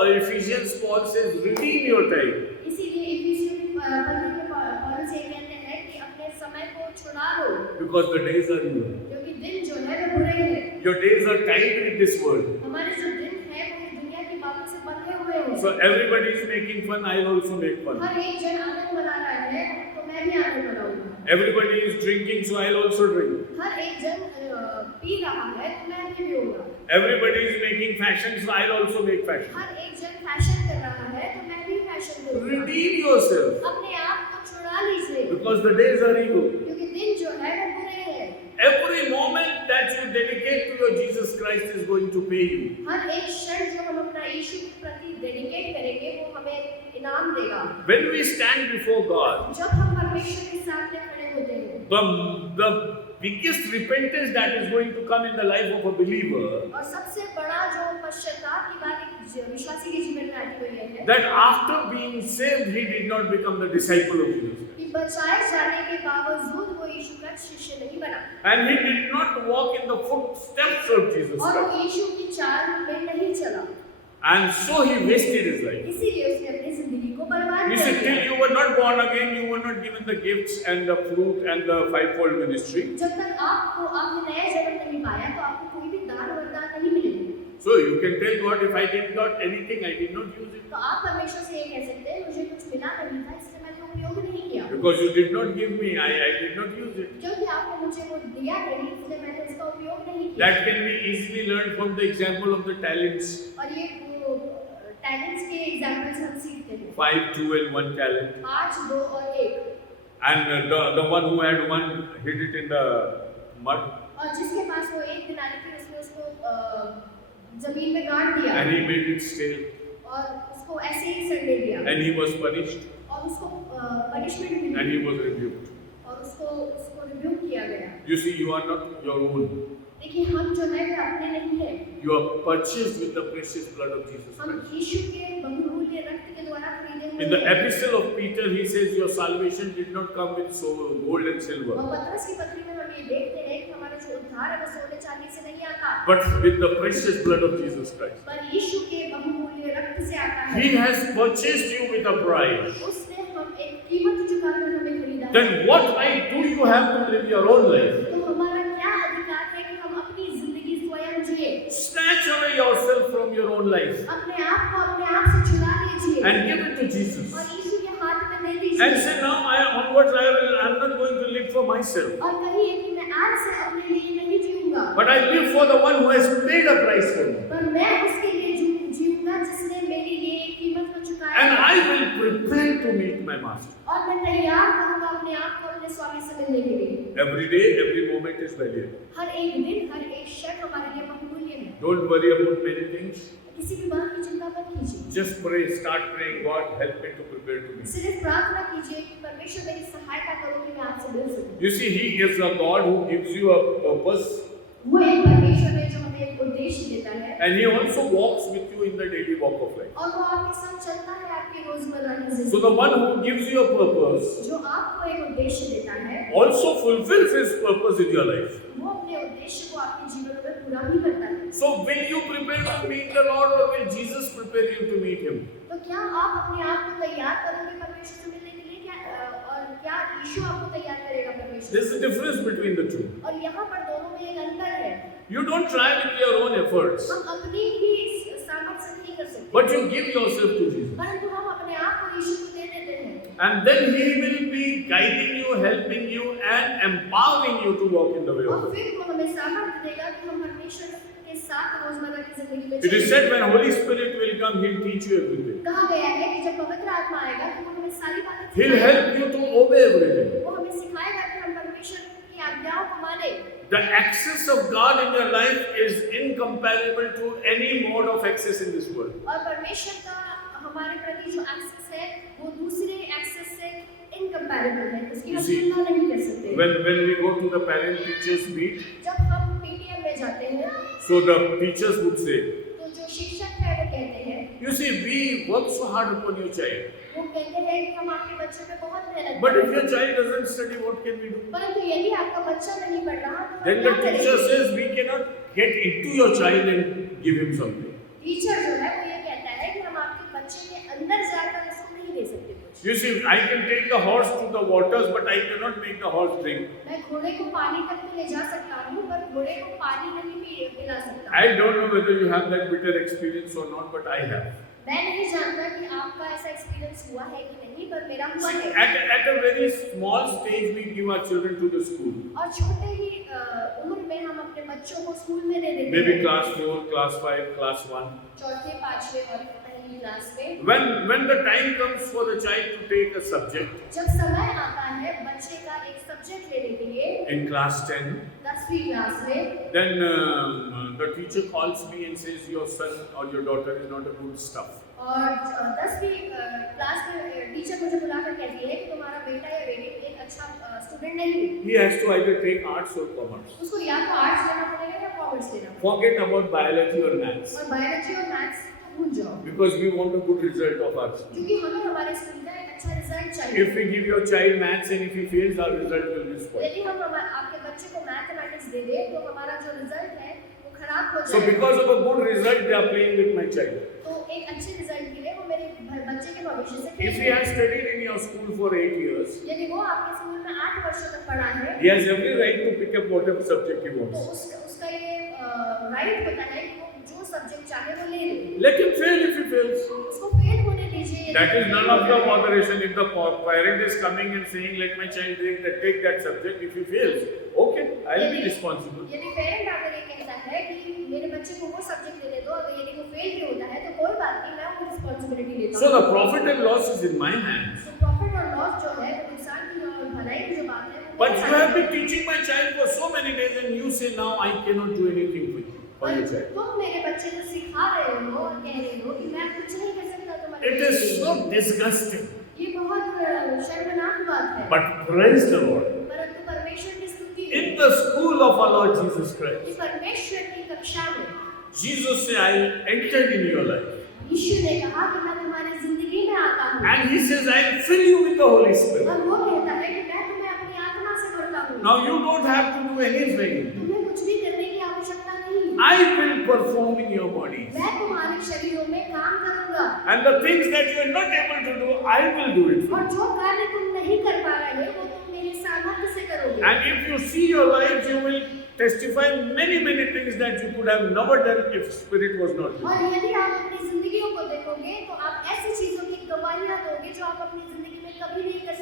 Ephesians, Paul says, redeem your time. इसीलिए इफिसियों की पत्री में पौलुस ये कहते हैं कि अपने समय को छुड़ा लो Because the days are evil. क्योंकि दिन जो है वो बुरे हैं। Your days are tied with this world. हमारे जो दिन है वो इस दुनिया की बातों से बंधे हुए हैं। So everybody is making fun, I'll also make fun. हर एक जन आनंद मना रहा है तो मैं भी आनंद मनाऊंगा। Everybody is drinking, so I'll also drink. हर एक जन पी रहा है तो मैं भी पीऊंगा। Everybody is making fashion, so I'll also make fashion. हर एक जन फैशन कर रहा है तो मैं भी फैशन करूंगा। Redeem yourself, अपने आप को छुड़ा लीजिए because the days are evil. क्योंकि दिन जो है वो बुरे हैं। Every moment that you dedicate to your Jesus Christ is going to pay you. हर एक क्षण जो हम अपना यीशु के प्रति डेडिकेट करेंगे वो हमें इनाम देगा। When we stand before God, जब हम परमेश्वर के सामने खड़े होते हैं the biggest repentance that is going to come in the life of a believer, और सबसे बड़ा जो पश्चाताप की बात एक विश्वासी के जीवन में आती हुई है that after being saved, he did not become the disciple of Jesus. कि बचाए जाने के बावजूद वो यीशु का शिष्य नहीं बना And he did not walk in the footsteps of Jesus और वो Christ. यीशु की चाल में नहीं चला। And so he wasted his life. इसीलिए उसने अपनी जिंदगी को बर्बाद You कर see, दिया। till you were not born again, you were not given the gifts and the fruit and the fivefold ministry. जब तक आपने नया जन्म नहीं पाया तो आपको कोई भी दान वरदान नहीं मिलेंगे। So you can tell God, if I did not anything, I did not use it. तो आप परमेश्वर से ये कह सकते हैं मुझे कुछ मिला नहीं था इसलिए मैंने उपयोग नहीं किया। Because you did not give me, I did not use it. क्योंकि आपने मुझे वो दिया नहीं इसलिए मैंने उसका उपयोग नहीं किया। That can be easily learned from the example of the talents. और ये टैलेंट्स के एग्जांपल्स हम सीखते हैं। 5, 2 and 1 talent. 5, 2 और 1। And the one who had one hid it in the mud. और जिसके पास वो एक दिनारी थी उसने उसको जमीन में गाड़ दिया And he made it stale. और उसको ऐसे ही सड़ने दिया And he was punished. और उसको पनिशमेंट मिली And he was rebuked. और उसको रिब्यूक किया गया। You see, you are not your own. देखिए हम जो है वे अपने नहीं हैं। You are purchased with the precious blood of Jesus हम Christ. यीशु के बहुमूल्य रक्त के द्वारा खरीदे हुए In the हैं। epistle of Peter, he says, your salvation did not come with gold and silver, और पतरस की पत्री में हम ये देखते हैं कि हमारा जो उद्धार है वो सोने चांदी से नहीं आता but with the precious blood of Jesus Christ. पर यीशु के बहुमूल्य रक्त से आता है। He has purchased you with a price. उसने हम एक कीमत चुकाकर हमें खरीदा है। Then what right do you have to live your own life? तो हमारा क्या अधिकार है कि हम अपनी जिंदगी स्वयं जिए? Snatch away yourself from your own life अपने आप को अपने आप से छुड़ा लीजिए and give it to Jesus. और यीशु के हाथ में दे and say, now onwards I'm not going to live for myself, और कहिए कि मैं आज से अपने लिए नहीं जीऊंगा, but I live for the one who has paid a price for me. पर मैं उसके लिए जीऊंगा जिसने मेरे लिए एक कीमत को चुकाया And है। I will prepare to meet my master. और मैं तैयार करूंगा अपने आप को अपने स्वामी से मिलने के लिए। Every day, every moment is valuable. हर एक दिन, हर एक क्षण हमारे लिए बहुमूल्य है। Don't worry about many things. किसी भी बात की चिंता मत कीजिए, Just pray, start praying, God help me to prepare to meet. सिर्फ प्रार्थना कीजिए कि परमेश्वर मेरी सहायता करो कि मैं आपसे मिल सकूं। You see, He is a God who gives you a purpose, वो एक परमेश्वर है जो हमें एक उद्देश्य देता है, and He also walks with you in the daily walk of life. और वो आपके साथ चलता है आपकी रोजमर्रा की जिंदगी। So the one who gives you a purpose जो आपको एक उद्देश्य देता है, also fulfills His purpose in your life. वो अपने उद्देश्य को आपके जीवन में पूरा भी करता है। So will you prepare to meet the Lord, or will Jesus prepare you to meet Him? तो क्या आप अपने आप को तैयार करोगे परमेश्वर से मिलने के लिए, और क्या यीशु आपको तैयार करेगा परमेश्वर There's से? a difference between the two. और यहाँ पर दोनों में एक अंतर है। You don't try with your own efforts, हम अपनी ही सामर्थ्य से नहीं कर सकते, but you give yourself to Jesus. परंतु हम अपने आप को यीशु को दे देते हैं, And then He will be guiding you, helping you, and empowering you to walk in the way of और God. फिर वो हमें सामर्थ्य देगा कि हम परमेश्वर के साथ रोजमर्रा की जिंदगी में It is चलें। said when Holy Spirit will come, He'll teach you everything. कहा गया है कि जब पवित्र आत्मा आएगा तो वो हमें सारी बातें He'll सिखाएगा। help you to obey everything. वो हमें सिखाएगा कि हम परमेश्वर की आज्ञाओं को माने। The access of God in your life is incomparable to any mode of access in this world. और परमेश्वर का हमारे प्रति जो एक्सेस है वो दूसरे एक्सेस से इनकम्पैरेबल है, उसकी You हम see, तुलना नहीं कर सकते। When we go to the parent teachers meet, जब हम पीटीएम में जाते हैं so the teachers would say, तो जो शिक्षक है वो कहते हैं, you see, we work so hard upon your child, वो कहते हैं कि हम आपके बच्चे पे बहुत मेहनत but करते if your हैं, child doesn't study, what can we do? परंतु यदि आपका बच्चा नहीं पढ़ रहा तो Then हम the क्या teacher करेंगे? says we cannot get into your child and give him something. Teacher जो है वो ये कहता है कि हम आपके बच्चे के अंदर जाकर उसको नहीं दे सकते कुछ। You see, I can take the horse to the waters, but I cannot make the horse drink. मैं घोड़े को पानी तक तो ले जा सकता हूँ, पर घोड़े को पानी नहीं पिला सकता। I don't know whether you have that bitter experience or not, but I have. मैं नहीं जानता कि आपका ऐसा एक्सपीरियंस हुआ है कि नहीं, पर मेरा हुआ है। At a very small stage, we give our children to the school. और छोटे ही उम्र में हम अपने बच्चों को स्कूल में दे देते Maybe हैं, class 4, class 5, class 1. चौथे पांचवे और पहली क्लास में। When the time comes for the child to take a subject जब समय आता है बच्चे का एक सब्जेक्ट लेने के लिए in class 10, 10वीं क्लास में, then the teacher calls me and says your son or your daughter is not a good stuff. और 10वीं क्लास में टीचर मुझे बुलाकर कहती है कि तुम्हारा बेटा या बेटी एक अच्छा स्टूडेंट नहीं है। He has to either take arts or commerce. उसको या तो आर्ट्स लेना पड़ेगा या कॉमर्स लेना पड़ेगा, Forget about biology or maths, और बायोलॉजी और मैथ्स भूल जाओ, because we want a good result of our school. क्योंकि हमें हमारे स्कूल का एक अच्छा रिजल्ट चाहिए। If we give your child maths and if he fails, our result will be spoiled. यदि हम आपके बच्चे को मैथमेटिक्स दे दें तो हमारा जो रिजल्ट है वो खराब हो So जाएगा। because of a good result, they are playing with my child. तो एक अच्छे रिजल्ट के लिए वो मेरे बच्चे के भविष्य से If खेल he has studied in your school for 8 years, यदि वो आपके स्कूल में 8 वर्षों तक पढ़ा है he has every right to pick up whatever subject he तो wants. उसका ये राइट होता है कि वो जो सब्जेक्ट चाहे वो ले ले, Let him fail if he fails. उसको फेल होने दीजिए। यदि That is वो none fail of the होता है, moderation. If the parent is coming and saying, let my child take that subject, if he fails, okay, I'll be responsible. यदि parent आकर ये कहता है कि मेरे बच्चे को वो सब्जेक्ट लेने दो, अगर यदि वो फेल भी होता है तो कोई बात नहीं, मैं वो रिस्पांसिबिलिटी लेता So हूँ। the profit and loss is in my hands. तो प्रॉफिट और लॉस जो है वो नुकसान की और भलाई की जो बात है वो But मेरे you साथ have है। been teaching my child for so many days and you say now I cannot do anything for you, for your पर child. तुम मेरे बच्चे को सिखा रहे हो और कह रहे हो कि मैं कुछ नहीं कर सकता तुम्हारे It बच्चे is के लिए। so disgusting. ये बहुत शर्मनाक बात है। But praise the Lord. परंतु परमेश्वर की स्तुति है In the school of our Lord Jesus Christ, कि परमेश्वर की कक्षा में Jesus said, I entered in your life. यीशु ने कहा कि मैं तुम्हारी जिंदगी में आता हूँ, And he says, I'll fill you with the Holy Spirit. और वो कहता है कि मैं तुम्हें अपनी आत्मा से भरता हूँ। Now you don't have to do anything. तुम्हें कुछ भी करने की आवश्यकता नहीं, I will perform in your body. मैं तुम्हारे शरीरों में काम करूंगा, And the things that you are not able to do, I will do it for और you. जो कार्य तुम नहीं कर पा रहे वो तुम मेरे सामर्थ्य से करोगे। And if you see your life, you will testify many things that you could have never done if Spirit was not with you. और यदि आप अपनी जिंदगियों को देखोगे तो आप ऐसी चीजों की गवाहियां दोगे जो आप अपनी जिंदगी में कभी नहीं कर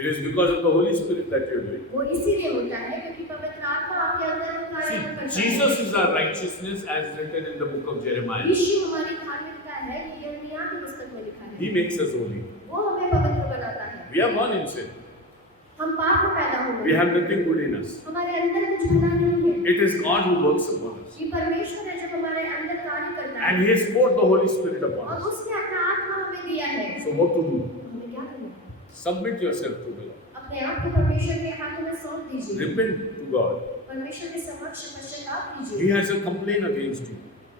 It is because of the Holy Spirit that you are doing. वो इसीलिए होता है क्योंकि पवित्र आत्मा आपके अंदर वो कार्य करता है। See, Jesus is our righteousness as written in the book of Jeremiah. यीशु हमारी धार्मिकता है, ये यिर्मयाह की पुस्तक में लिखा है। He makes us holy. वो हमें पवित्र बनाता है। We are born in sin. हम पाप में पैदा हुए We हैं। have nothing good in us. हमारे अंदर कुछ भला नहीं है। It is God who works upon us. ये परमेश्वर है जो हमारे अंदर कार्य करता है। And He has poured the Holy Spirit upon और us. उसने अपना आत्मा हमें दिया है। So what to do? हमें क्या करना है? Submit yourself to the Lord. अपने आप को परमेश्वर के हाथों में सौंप दीजिए। Repent to God. परमेश्वर के समक्ष पश्चाताप कीजिए। He has a complaint against you.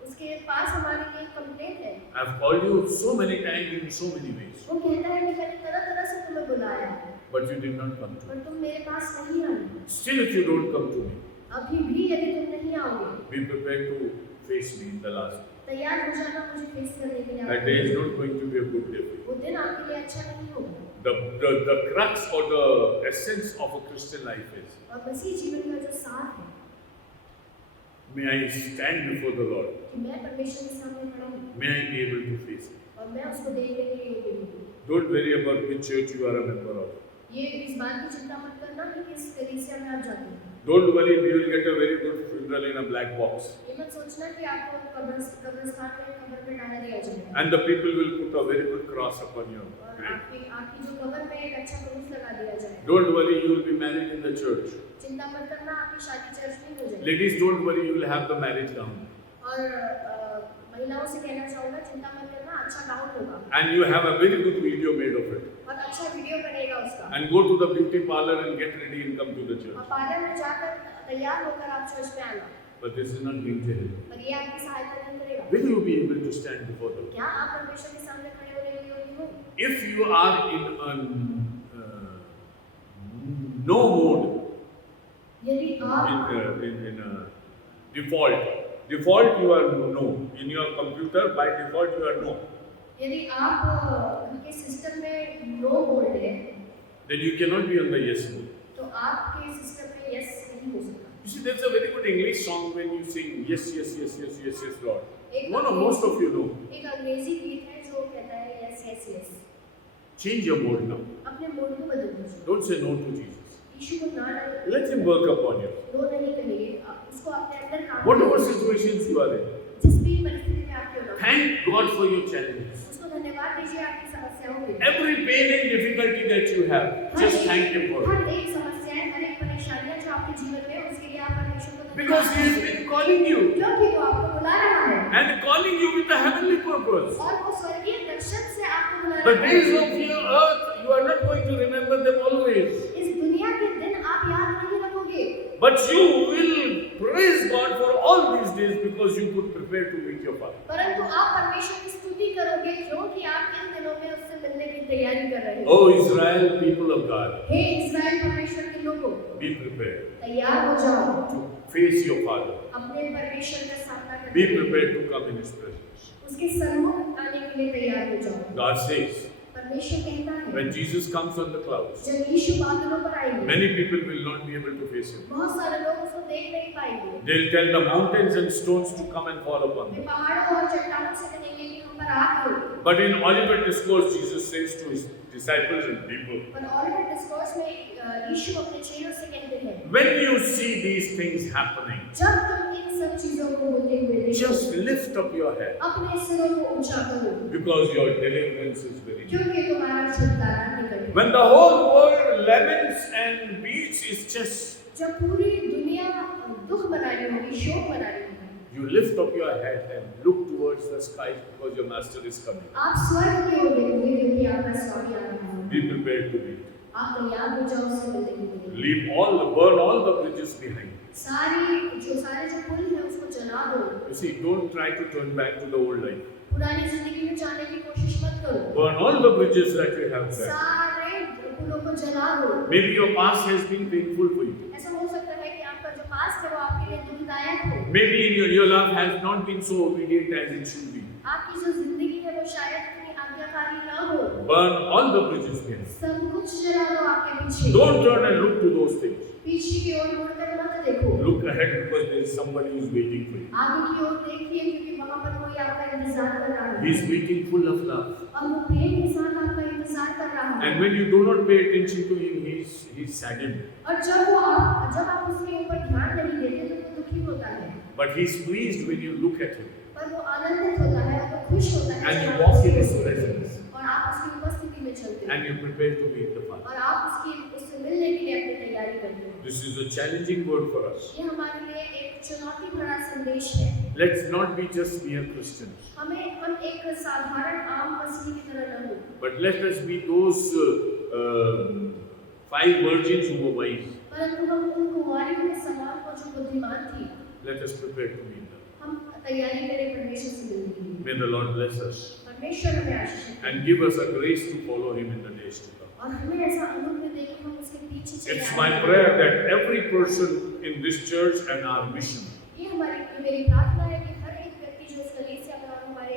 उसके पास हमारे लिए कंप्लेंट है। I have called you so many times in so many ways, वो कहता है कि मैंने तरह-तरह से तुम्हें बुलाया है, but you did not come to me. पर तुम मेरे पास नहीं आए। Still, if you don't come to me, अभी भी यदि तुम नहीं आओगे, be prepared to face me in the last day. तैयार हो जाना मुझे फेस करने के लिए। That day is not going to be a good day for you. वो दिन आपके लिए अच्छा नहीं होगा। The crux or the essence of a Christian life is, और मसीह जीवन का जो सार है may I stand before the Lord, कि मैं परमेश्वर के सामने खड़ा हूँ may I be able to face Him. और मैं उसको देखने के लिए योग्य हूँ। Don't worry about which church you are a member of. ये इस बात की चिंता मत करना कि किस कलीसिया में आप जाते हैं। Don't worry, you will get a very good funeral in a black box. ये मत सोचना कि आपको कब्रिस्तान में कब्र में डाला दिया जाएगा And the people will put a very good cross upon your और grave. आपकी जो कब्र में एक अच्छा क्रूस लगा दिया जाएगा। Don't worry, you will be married in the church. चिंता मत करना, आपकी शादी चर्च में हो जाएगी। Ladies, don't worry, you will have the marriage gown. और महिलाओं से कहना चाहूँगा, चिंता मत करना, अच्छा गाउन होगा And you have a very good video made of it. और अच्छा वीडियो बनेगा उसका। And go to the beauty parlor and get ready and come to the और church. पार्लर में जाकर तैयार होकर आप चर्च में आना, But this is not going to help. पर ये आपकी सहायता नहीं करेगा। Will you be able to stand before the Lord? क्या आप परमेश्वर के सामने खड़े होने के लिए योग्य हो? If you are in a no mode, यदि आप in a default you are no. In your computer, by default you are no. यदि आप उनके सिस्टम में नो बोल रहे हैं, Then you cannot be on the yes mode. तो आपके सिस्टम में यस नहीं हो सकता। You see, there's a very good English song when you sing yes, yes, yes, yes, yes, yes, Lord. एक No, most of you know. एक अंग्रेजी गीत है जो कहता है yes yes yes. Change your mode now. अपने मोड को बदल दीजिए। Don't say no to Jesus. यीशु को ना डालें। Let Him work upon you. No नहीं कहिए, उसको अपने अंदर काम Whatever करिए। situations you are in, जिस भी परिस्थिति में आप क्यों ना हो, thank God for your challenges. उसको धन्यवाद दीजिए आपकी समस्याओं के लिए। Every pain and difficulty that you have, just thank Him for it. हर एक समस्या, हर एक परेशानियां जो आपके जीवन में है, उसके लिए आप परमेश्वर को धन्यवाद Because He has दीजिए। been calling you क्योंकि वो आपको बुला रहा है and calling you with a heavenly purpose. और वो स्वर्गीय दर्शन से आपको बुला The रहा days है। of your earth, you are not going to remember them always. इस दुनिया के दिन आप याद नहीं रखोगे, But you will praise God for all these days because you could prepare to meet your Father. परंतु आप परमेश्वर की स्तुति करोगे क्योंकि आप इन दिनों में उससे मिलने की तैयारी कर रहे हैं। Oh Israel, people of God, हे इस्राएल परमेश्वर के लोगों, be prepared तैयार हो जाओ, to face your Father. अपने परमेश्वर का सामना Be करने, prepared to come in His presence. उसके सम्मुख आने के लिए तैयार हो जाओ। God says, परमेश्वर कहता है, when Jesus comes on the clouds, जब यीशु बादलों पर आएंगे, many people will not be able to face Him. बहुत सारे लोग उसको देख नहीं पाएंगे। They'll tell the mountains and stones to come and fall upon way them. पहाड़ों और चट्टानों से कहेंगे कि हम पर आग करो। But in Olivet Discourse, Jesus says to His disciples and people, पर ऑलिवर डिस्कोर्स में यीशु अपने चेलों से कहते हैं, when you see these things happening, जब तुम इन सब चीजों को होते हुए देखो, just lift up your head अपने सिरों को ऊंचा करो, because your deliverance is very near. क्योंकि तुम्हारा छुटकारा निकट है। When the whole world laments and beats its chest, जब पूरी दुनिया दुख मना रही होगी, शोक मना रही होगी, you lift up your head and look towards the sky because your master is coming. आप स्वर्ग की ओर देखोगे क्योंकि आपका स्वामी आ रहा है। Be prepared to meet. आप तैयार हो जाओ उससे मिलने के लिए। Burn all the bridges behind. सारे जो पुल है उसको जला दो। You see, don't try to turn back to the old life. पुरानी जिंदगी में जाने की कोशिश मत करो। Burn all the bridges that you have there. सारे पुलों को जला दो। Maybe your past has been painful for you. ऐसा हो सकता है कि आपका जो पास्ट है वो आपके लिए दुखदायक हो। Maybe your love has not been so obedient as it should be. आपकी जो जिंदगी है वो शायद इतनी आज्ञाकारी ना हो। Burn all the bridges behind. सब कुछ जला दो आपके पीछे। Don't turn and look to those things. पीछे की ओर मुड़कर मत देखो। Look ahead because there is somebody who is waiting for you. आगे की ओर देखिए क्योंकि वहाँ पर कोई आपका इंतजार कर रहा है। He is waiting full of love. और वो प्रेम के साथ आपका इंतजार इंतजार कर रहा है। And when you do not pay attention to him, he's saddened. और जब आप उसके ऊपर ध्यान नहीं देते तो वो दुखी होता है। But he's pleased when you look at him पर वो आनंदित होता है, वो खुश होता है and जब you आप walk in उसके his पास presence और आप उसकी उपस्थिति में चलते हैं and you prepare to meet the Father. और आप उससे मिलने के लिए अपनी तैयारी करते हैं। This is a challenging word for us. ये हमारे लिए एक चुनौती भरा संदेश है। Let's not be just mere Christians, हम एक साधारण आम मसीही की तरह न हो, but let us be those 5 virgins who were wise. परंतु हम उन कुंवारियों के समान को जो बुद्धिमान थी, Let us prepare to meet them. हम तैयारी करें परमेश्वर से मिलने के लिए। May the Lord bless us परमेश्वर हमें आशीष दे and give us a grace to follow him in the days to come. और हमें ऐसा अनुग्रह दे कि हम उसके पीछे चले It's आएं। my prayer that every person in this church and our mission ये मेरी प्रार्थना है कि हर एक व्यक्ति जो इस कलीसिया में और हमारे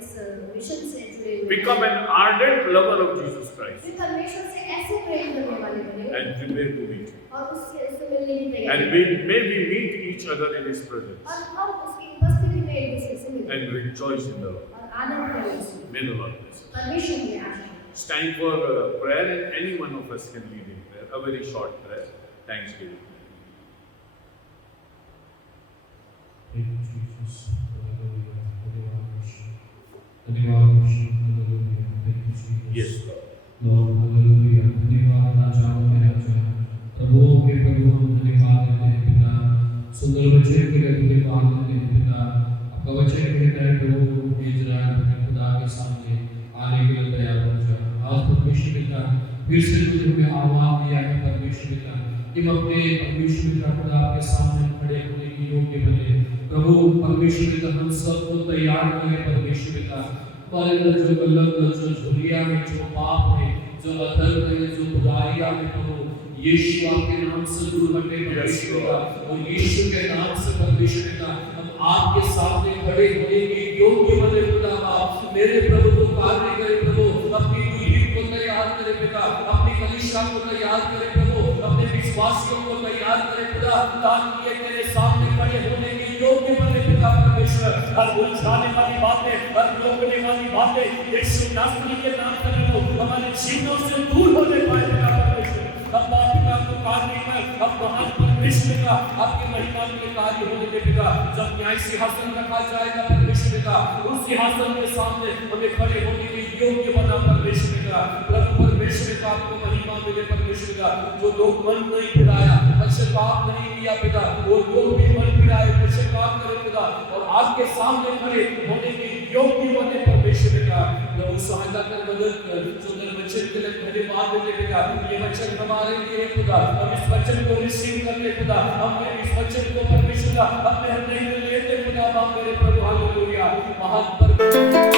इस मिशन से जुड़े हुए become an ardent lover of Jesus Christ वे परमेश्वर से ऐसे प्रेम करने वाले बने and prepare to meet him. और उससे मिलने की तैयारी And may we meet each other in his presence और हम उसकी उपस्थिति में एक दूसरे से मिलें and rejoice in the Lord. और आनंद करें उसमें। May the Lord bless us. परमेश्वर की आशीष। It's time for prayer, and any one of us can lead in prayer. A very short prayer, thanksgiving. Thank you, Jesus. Hallelujah. Hallelujah. Thank you, Jesus. Yes, Lord. Lord, hallelujah. धन्यवाद राजा मेरा राजा। प्रभु के प्रभु हम धन्यवाद देते हैं पिता। सुंदर वचन के लिए धन्यवाद देते हैं पिता। आपका वचन कहता है प्रभु इज़राइल के खुदा के सामने आने के लिए तैयार हो जा। आज परमेश्वर पिता फिर से तुझे आह्वान दिया है परमेश्वर पिता कि हम अपने परमेश्वर पिता खुदा के सामने खड़े होने की योग्य बने। प्रभु परमेश्वर पिता हम सबको तैयार करें परमेश्वर पिता। हमारे अंदर जो गलत जो झुरिया है, जो पाप है, जो अधर्म है, जो बुराइयां है प्रभु यीशु आपके नाम से दूर हटे परमेश्वर पिता और यीशु के नाम से परमेश्वर पिता हम आपके सामने खड़े होने की योग्य बने खुदा आप मेरे प्रभु को कार्य करे प्रभु अपनी दुल्हन को तैयार करे पिता अपनी कलीसिया को तैयार करे प्रभु अपने विश्वासियों को तैयार करे खुदा ताकि ये तेरे सामने खड़े होने के योग्य बने पिता परमेश्वर हर उलझाने वाली बातें हर रोकने वाली बातें यीशु नासरी के नाम से हमारे जीवनों से दूर होने पाए पिता परमेश्वर अब पिता को कार्य कर अब महान परमेश्वर का आपकी महिमा के कार्य होने दे पिता जब न्याय सिंहासन रखा जाएगा परमेश्वर पिता उस सिंहासन के सामने हमें खड़े होने के योग्य बना परमेश्वर पिता प्रभु परमेश्वर पिता आपको महिमा मिले परमेश्वर पिता जो लोग मन नहीं फिराया पश्चाताप नहीं किया पिता वो लोग भी मन फिराए पश्चाताप करे पिता और आपके सामने खड़े होने के योग्य बने परमेश्वर पिता प्रभु सहायता कर मदद कर सुंदर वचन के लिए धन्यवाद देते पिता ये वचन हमारे लिए खुदा हम इस वचन को रिसीव करते खुदा हम इस वचन को परमेश्वर का अपने हृदय में लेते खुदा मेरे प्रभु हालेलुया महान